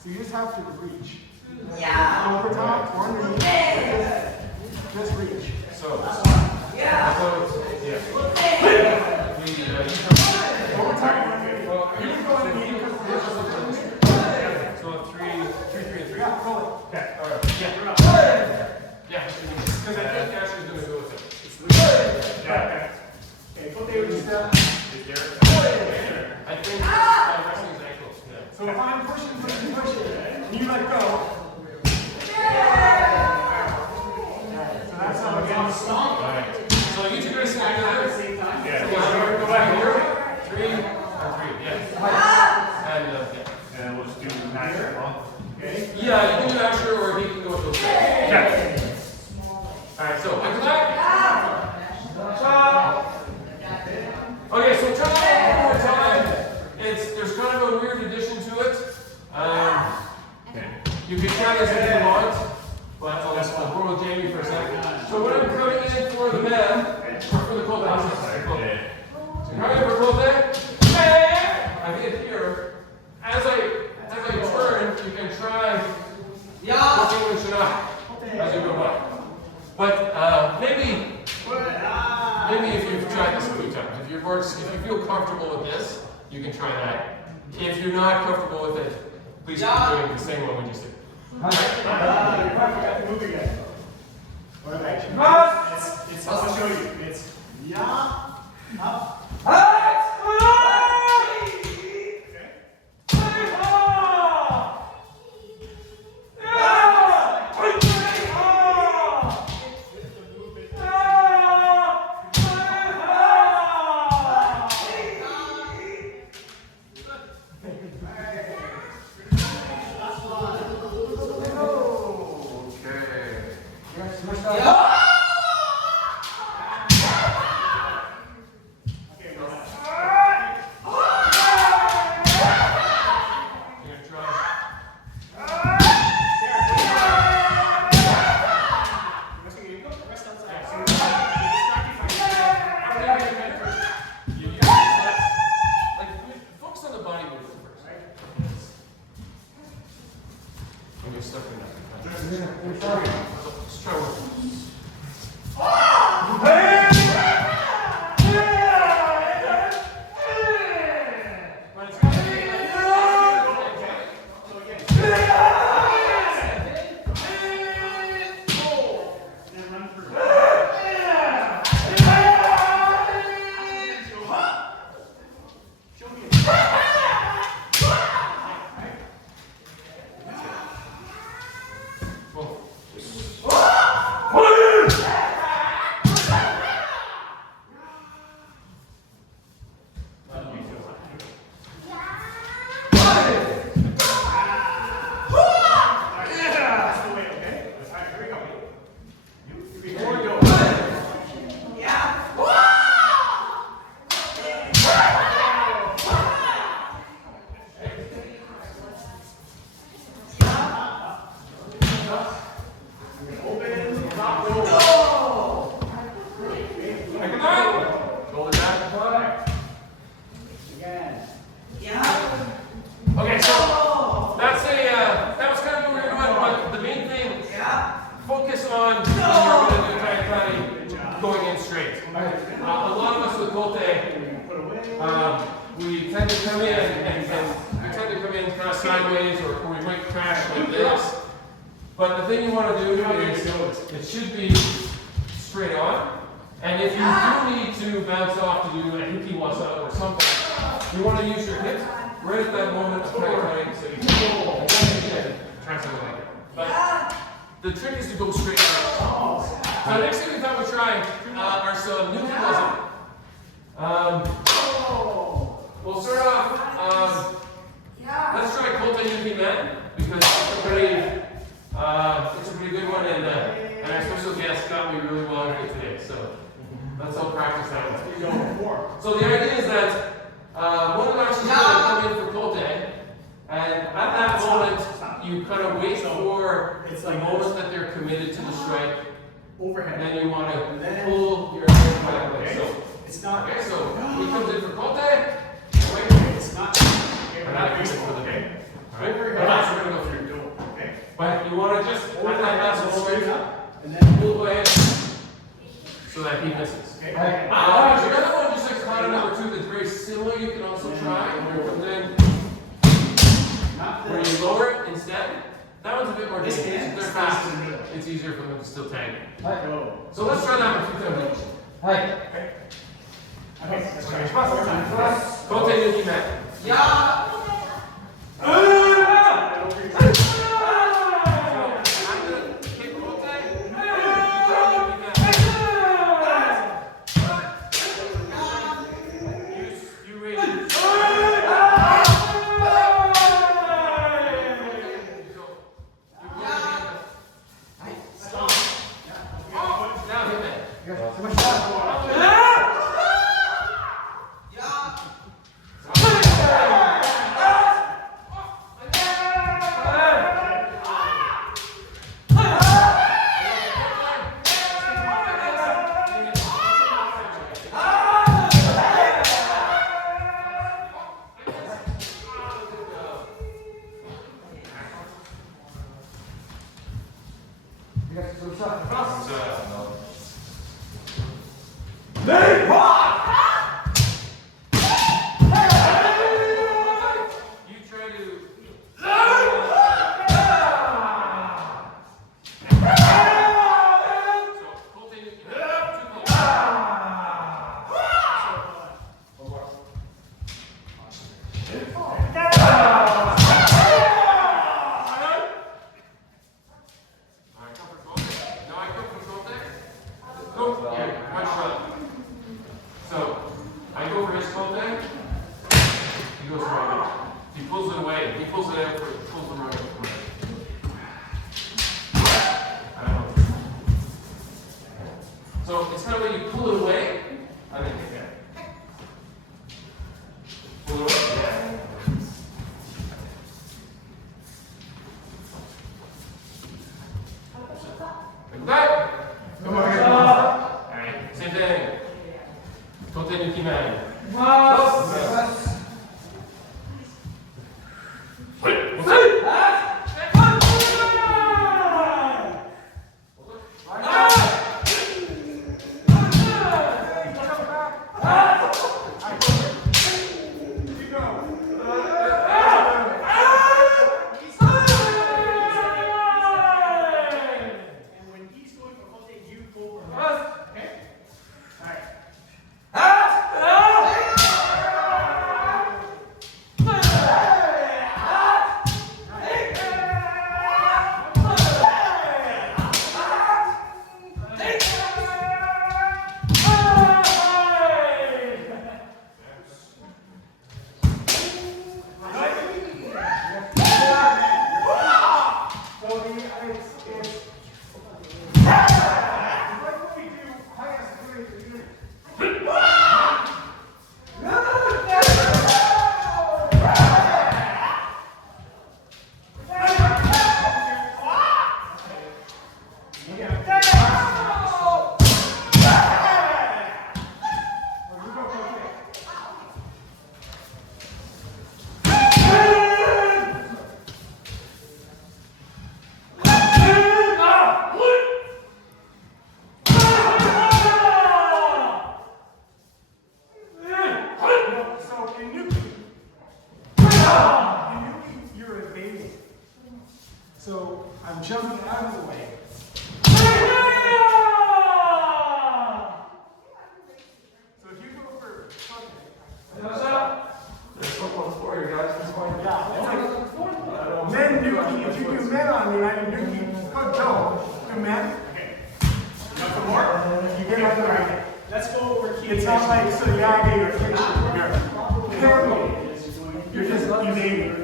So you just have to reach. Over top or underneath. Just reach. So, over time. You can go underneath. so 3, 3, 3. Yeah, go it. Okay, alright. Yeah, you're up. Yeah, because I think Ashley's going to go with it. Yeah. Okay, put the other step. I think wrestling's ankles. Yeah. So if I'm pushing, and you let go. So that's how we're going to stomp. Alright. So you two guys At together. the same time. Yeah. Go back here. 3 and 3. Yeah. And yeah. And we'll just do the natural bump. Okay. Yeah, you can do Asher or he can go with those guys. Okay. Alright, so I come back. Right for Kote. I hit here. As I turn, you can try working with Shana as you go by. But maybe if you've tried this a few times, if you feel comfortable with this, you can try that. If you're not comfortable with it, please keep doing the same one we just did. You have to move again. What about it's I'll show you. It's ya, up. Okay, so that was kind of what we were doing, but the main thing, focus on when you're going to do Tai going in straight. A lot of us with Kote, we tend to come in and kind of sideways, or we might crash like this. But the thing you want to do is it should be straight on. And if you do need to bounce off to do a hikiwasa or something, you want to use your hips right at that moment of Tai, so you can go and try something like that. But the trick is to go straight on. So the next thing we thought we'd try are some new we'll start off, let's try Kote Yuki Men, because it's a pretty good one, and our special guest got me really well with it today, so let's all practice that one. So the idea is that one of the arches is going to come in for Kote, and at that moment, you kind of wait for the moment that they're committed to the strike, Overhead. and then you want to pull your hand back like so. It's not. Okay, so he comes in for Kote. It's not. We're not coming for the game. Alright? Overhead. But that's what we're going to go through. Okay. But you want to just at that last Straight moment, up, and then pull away so that he misses. Okay. There's another one just like pattern number 2 that's very similar. You can also try where you come in, Not where this. you lower it instead. That one's a bit more This dangerous. hand If they're stays fast, in the middle. it's easier for them to still tag. Go. So let's try that one 2 times. Okay, let's try. Kote Yuki Men. try to. So, I go for his Kote, he goes right. He pulls it away, he pulls it out, pulls it right. I don't know. So, it's kind of when you pull it away, I think, yeah. Pull it away, yeah. Like that. Come on here. Alright, same thing. Kote Nuki Man. And when he's going for Kote, you pull for him. Okay? Alright. So I'm jumping out of the way. So if you go for men Nuki, if you do men on me, I do Nuki. Good Joe. Do men. Okay. You want some more? You get on the right. Let's go over here. It's not like so Yagi or you're just evading.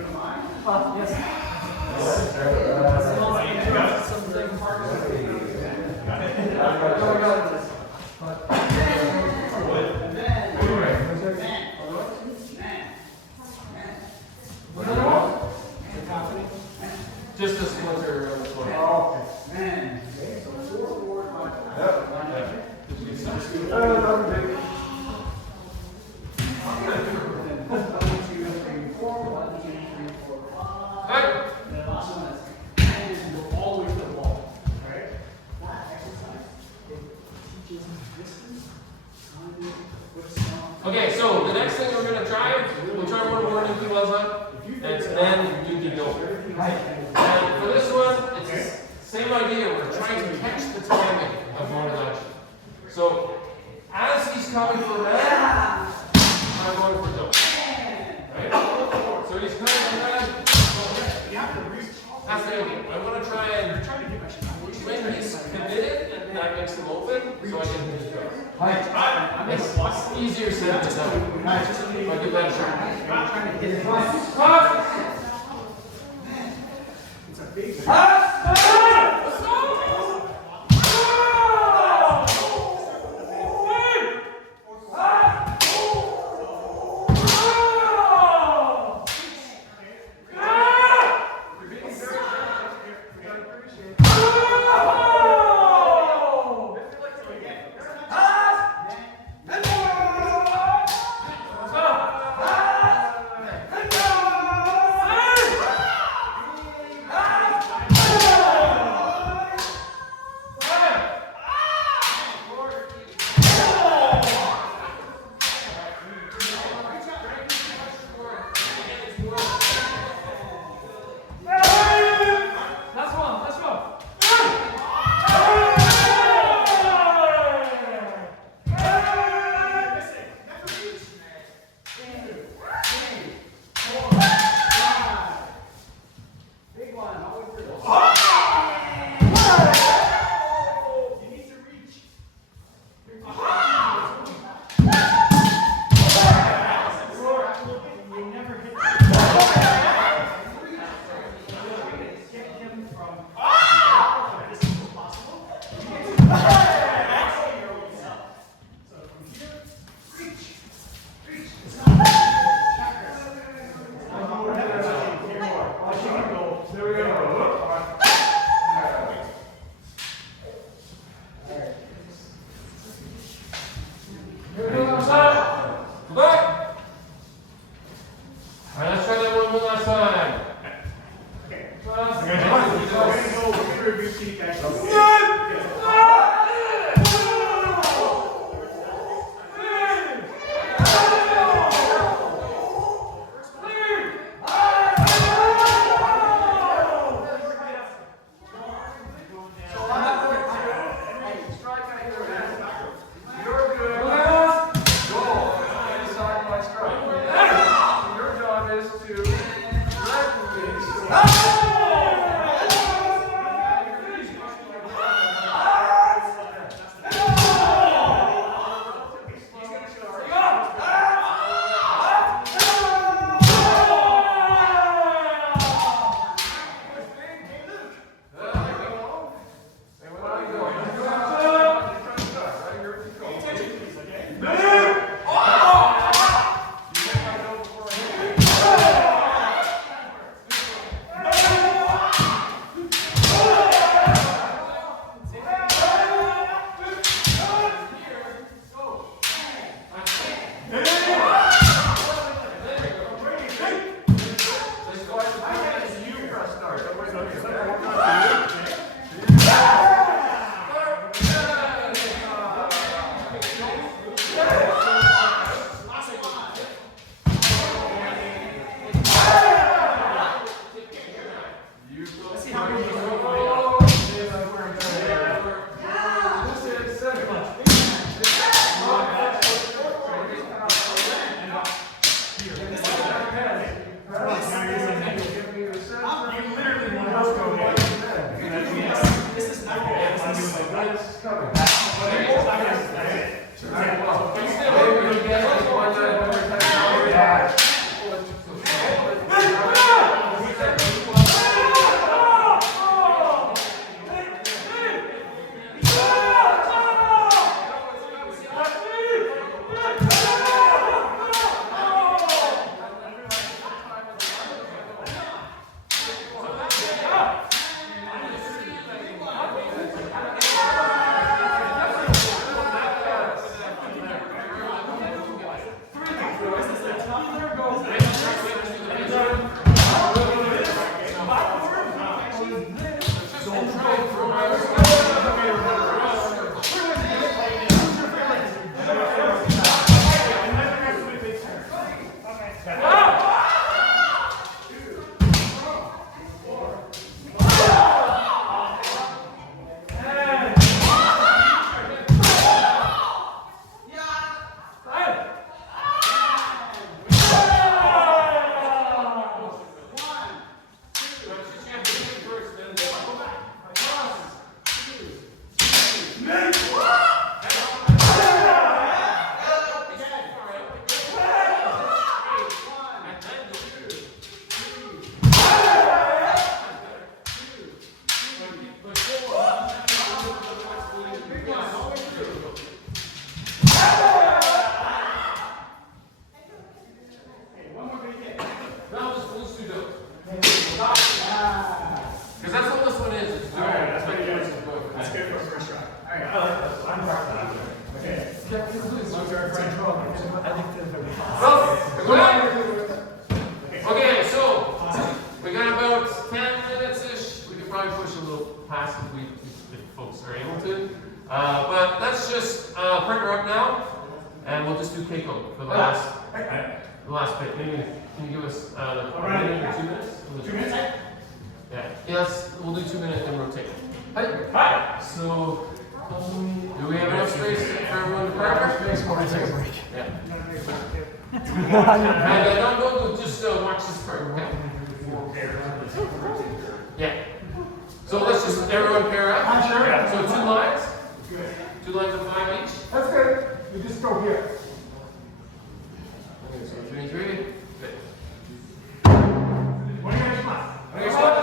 Just a splinter on the floor. Oh, okay. Man. Okay, so 4, 4, 5, 5. Okay, so the next thing we're going to try, we'll try one more Nuki Waza. That's then Nuki Go. And for this one, it's the same idea. We're trying to catch the timing of Morilachi. So, as he's coming for red, I'm going for do. Right? So he's coming for red. That's the idea. I want to try and when he's committed, that makes him open, so I can hit his go. It's easier said than done. If I give that a shot. It's a big Hey! Okay, so we got about 10 minutes-ish. We could probably push a little past if folks are able to. But let's just bring her up now, and we'll just do Keiko for the last bit. Maybe can you give us a minute or 2 minutes? 2 minutes? Yeah. Yes, we'll do 2 minutes and rotate. Hi. So, do we have enough space for everyone to park? Yeah. And don't just watch this part, okay? Yeah. So let's just everyone pair up. Sure. Yeah. So 2 lines. 2 lines of 5 each. That's good. You just go here. Okay, so 3 and 3. Good. What do you guys want? Next one.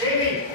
Davey.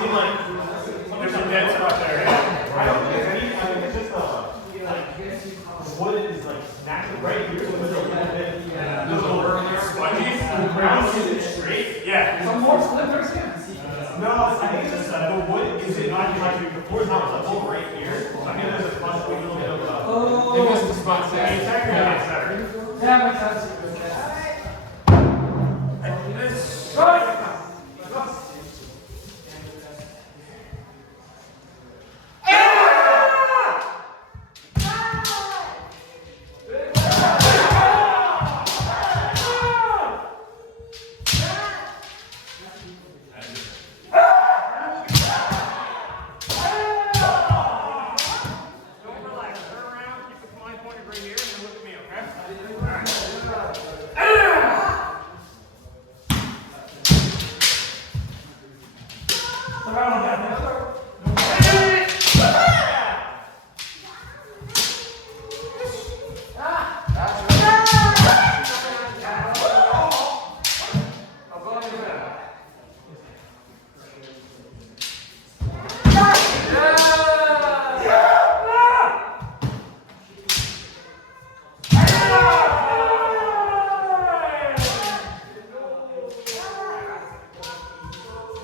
There's some dead stuff there. I don't think it's any, I mean, it's just the wood is like naturally right here, so it's a little bit. There's a little spongy. The ground is straight. Yeah. Some more slippers, yeah. No, I think it's just the wood is it not like the floor is not level right here. So I think there's a possibility a little bit of It was the spot Yeah, set. exactly. Yeah. Yeah, makes sense. Don't relax. Turn around. Keep the flying pointer right here, and then look at me, okay? All right.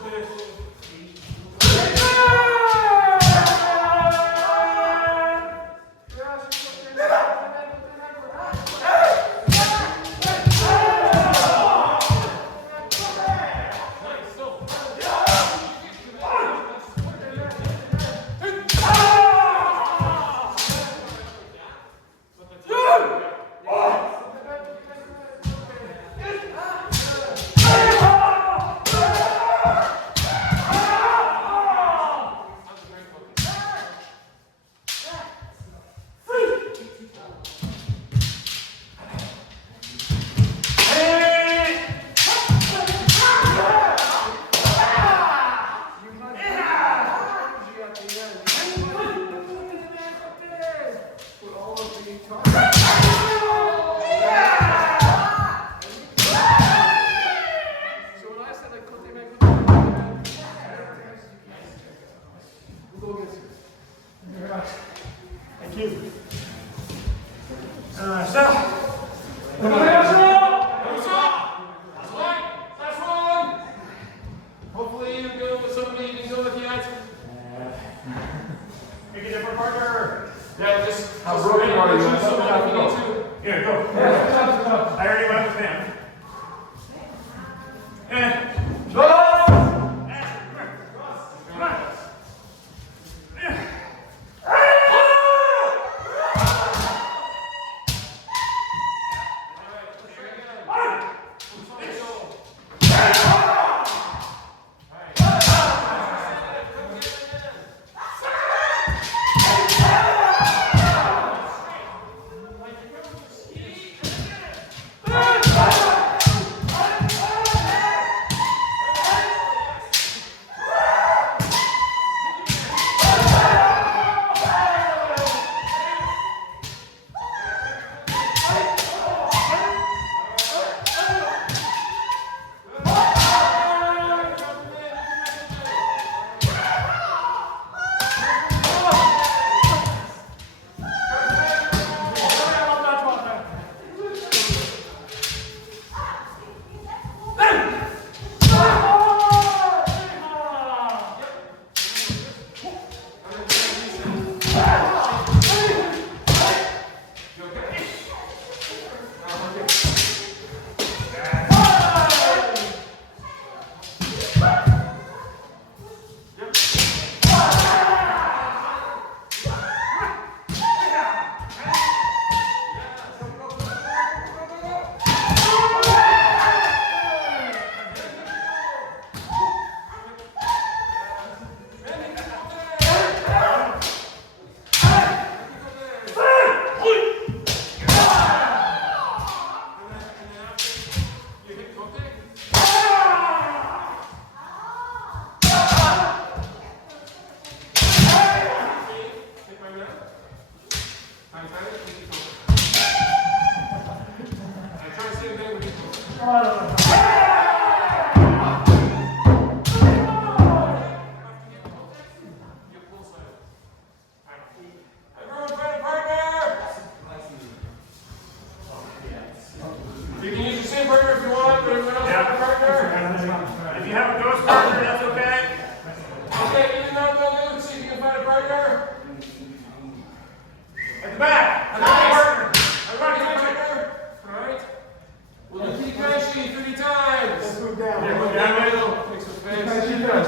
Finish.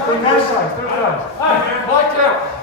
Third side, third side. Hi, Mike out.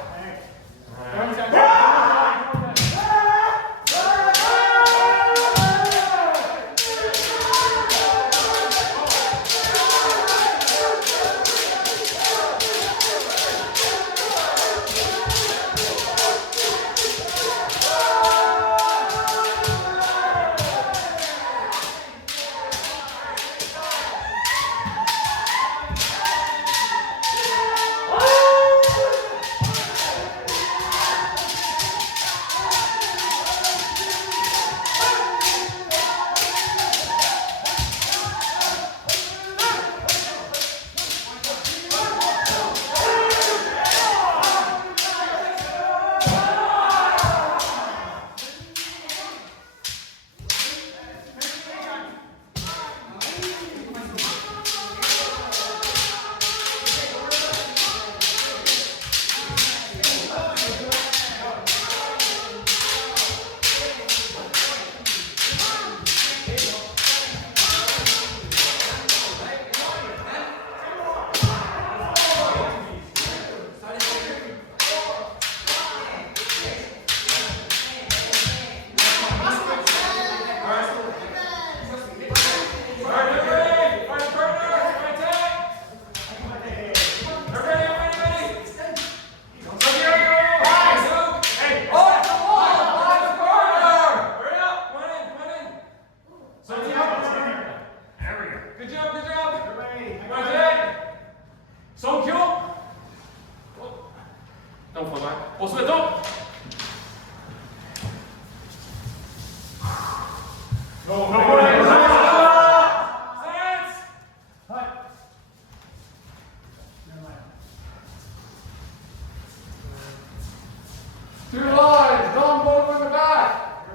Two lines, don't move in the back.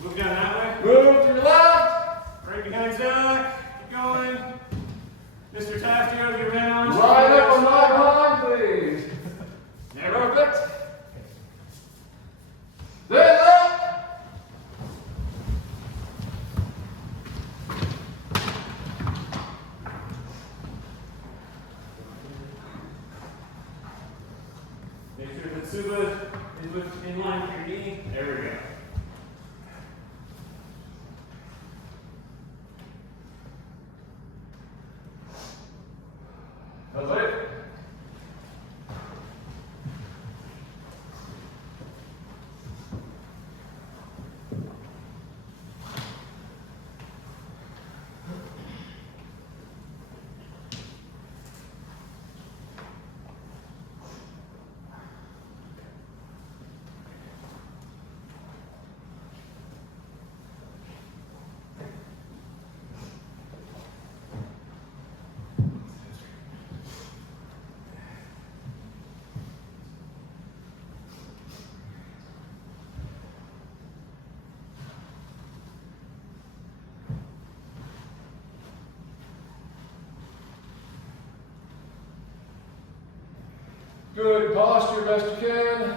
Move down that way. Move to your left. Right behind Zach. Keep going. Mr. Taftio, get around. Line up and line behind, please. Perfect. Then up. Make sure that Suba is in line with your knee. There we go. That's it. Good posture, best you can.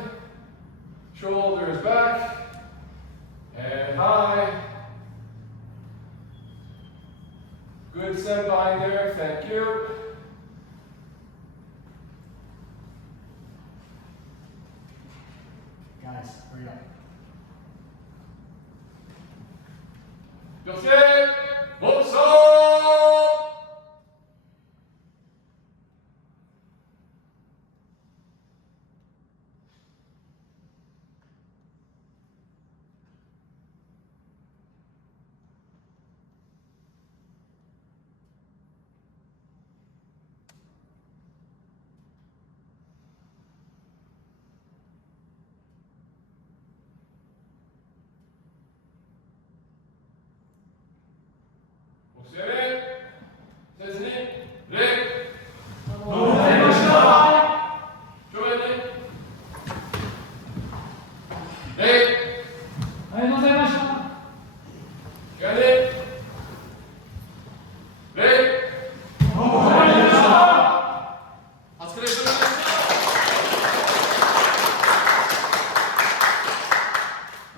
Shoulders back and high. Good senpai there, thank you. Guys, hurry up. José, Bolso!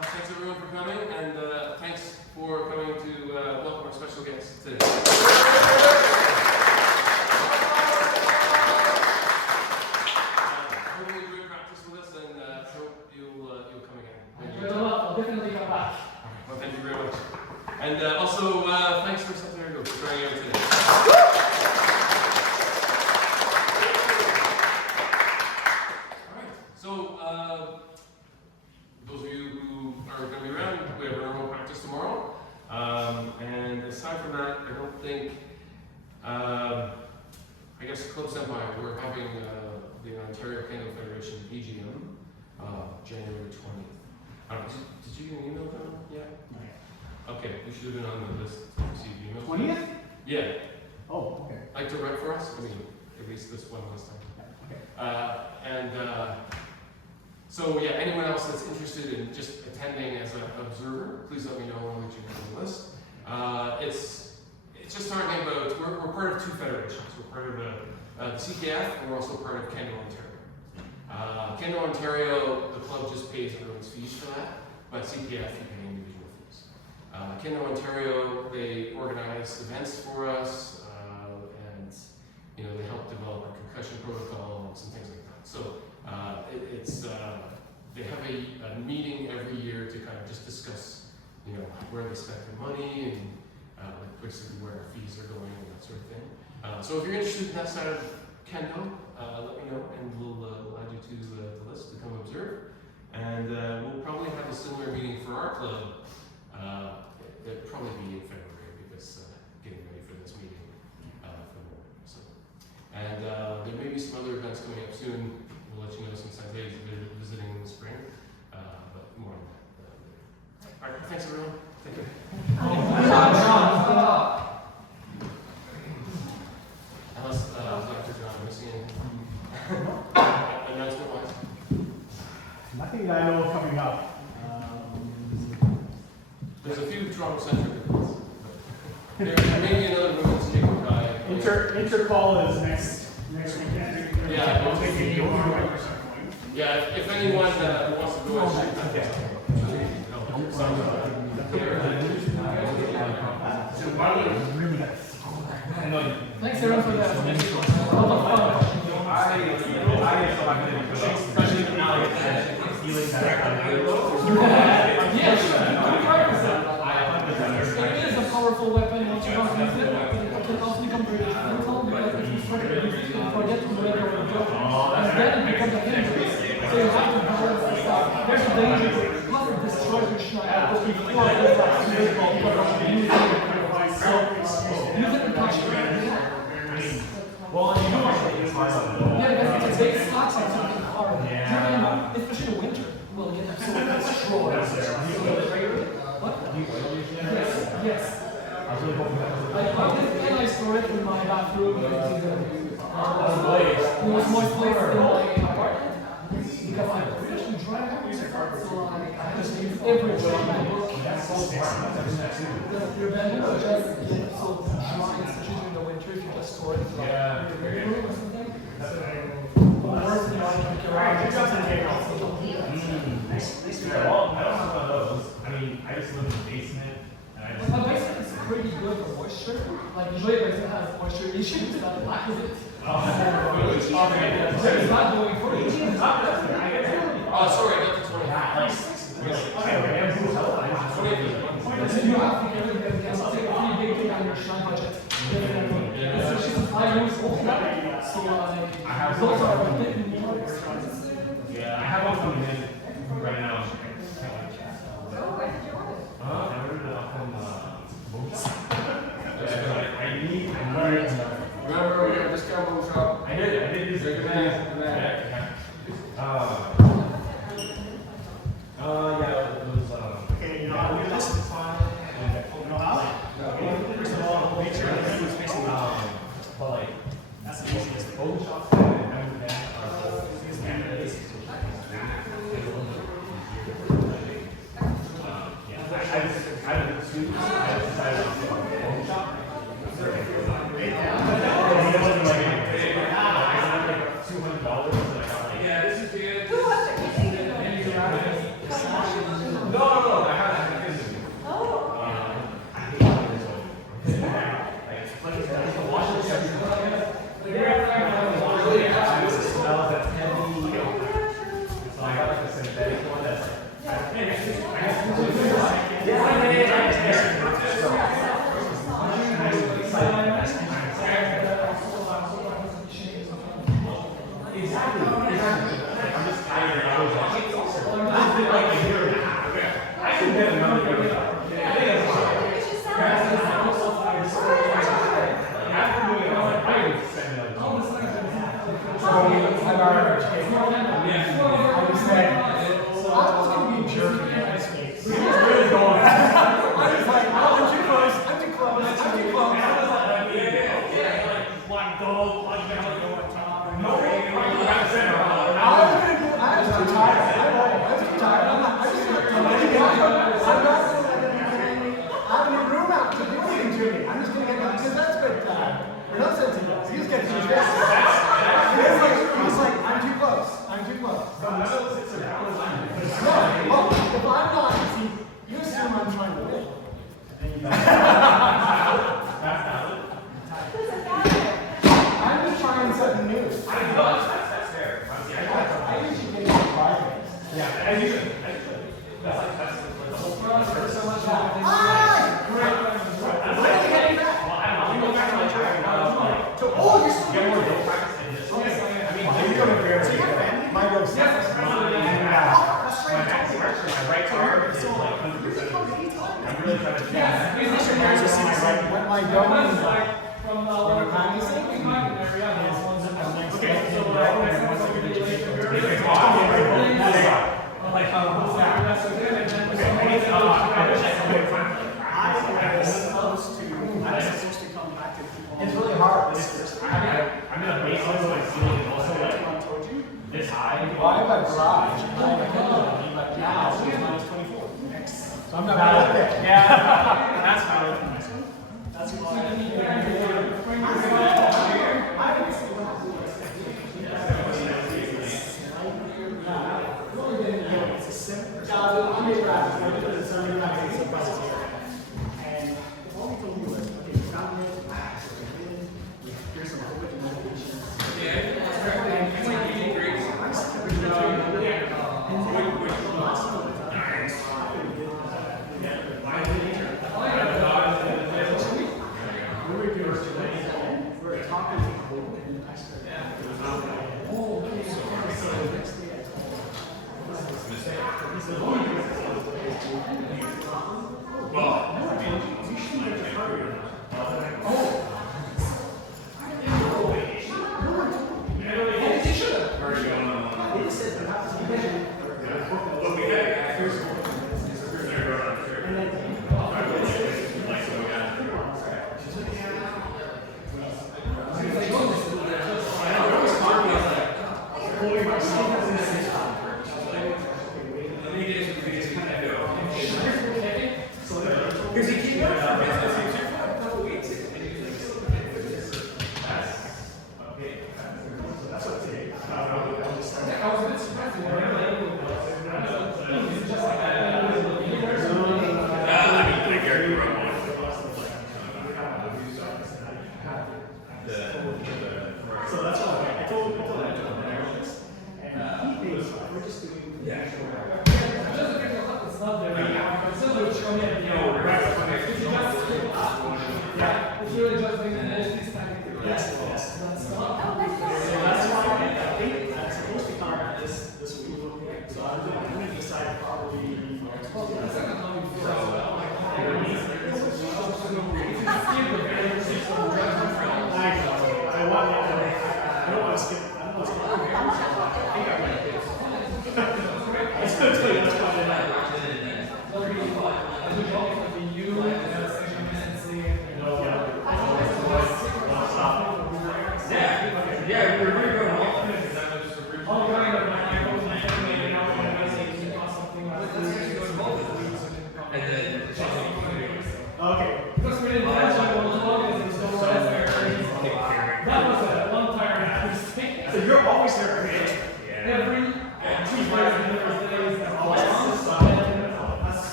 Thanks everyone for coming, and thanks for coming to welcome my special guest today. Hope you enjoyed practice with us, and hope you'll come again. I'll definitely come back. Well, thank you very much. And also, thanks for Santiago for trying out today. All right. So, those of you who are going to be around, we have our own practice tomorrow. And aside from that, I don't think, I guess Club Senpai, we're having the Ontario Kendo Federation EGM, January 20th. I don't know, did you get an email from them yet? Okay, you should have been on the list to receive emails. 20th? Yeah. Oh, okay. Like to rep for us? I mean, at least this one last time. Okay. So yeah, anyone else that's interested in just attending as an observer, please let me know when we get on the list. It's just talking about, we're part of two federations. We're part of the CKF, and we're also part of Kendo Ontario. Kendo Ontario, the club just pays everyone's fees for that, but CKF, you pay individual fees. Kendo Ontario, they organize events for us, and they help develop our concussion protocol and some things like that. So they have a meeting every year to kind of just discuss, where they spend their money and basically where our fees are going and that sort of thing. So if you're interested in that side of Kendo, let me know and we'll add you to the list to come observe. And we'll probably have a similar meeting for our club. It'll probably be in February because getting ready for this meeting for more. So, and there may be some other events coming up soon. We'll let you know since Santiago is visiting in the spring, but more on that later. All right, thanks everyone. Thank you. Unless Dr. John missing anything. Announcement wise. Nothing that I know of coming up. There's a few Toronto-centric events. There may be another women's Jacob guy. Intercall is next weekend. Yeah. I'll take you or something. Yeah, if anyone wants to go and shoot that. Thanks everyone for that. A lot of fun. Yes, it is a powerful weapon once you don't use it. It can also become very lethal because if you forget to do it over the job, and then it becomes a hindrance. So you have to balance this out. There's a danger. Plus it destroys your schneider. But before it goes out, it's very well because you use it. So use it in touch. Well, you know what? Yeah, because it's a big slot on something hard. Yeah. Especially in winter. Will get absolutely destroyed. What? Yes. I store it in my bathroom. It was moist place in my apartment. Because I actually dry out. So I just use every dry in my book. The prevent just get so dry, especially in the winter if you just store it in your room or something. Or you just take off. Well, I don't have one of those. I mean, I just live in the basement. And My basement is pretty good for moisture. Like usually a basement has moisture issues, but lack of it. It's not going for you. Oh, sorry, I got the 20. You have to take a pretty big thing on your shrine budget. Especially since I use altogether. So those are a bit more expensive. yeah, I have one coming in right now. I ordered it off from I need Remember, we got a discount on the shop? I did use it. Yeah, Yeah, it was Okay, you know how we list? You know how? First of all, make sure the head is facing up. but like That's the easiest thing. old shops that I haven't been are I decided on home shop. $200 and I got like Yeah, this is good. no, I have it. I hate it. because that's what Renault said to us. He was getting his face. He was like, I'm too close. I'm too close. So none of those hits are valid. No, well, if I'm not, see, you assume I'm trying to win. That's valid. I'm just trying something new. That's fair. Honestly, I usually get into 5 minutes. yeah, as you should. That's the whole process. There's so much Ah! So, oh, you're still Get more real practice in this. I mean, you go to Bears. My goes my right arm is like 100%. I'm really trying to when my going from the practicing, Okay, so it's really hard. I'm in a basement, so my ceiling is also like this high. Well, I have a garage. But now it's minus 24. So I'm not valid. Yeah, that's valid. That's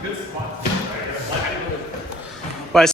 Good spot.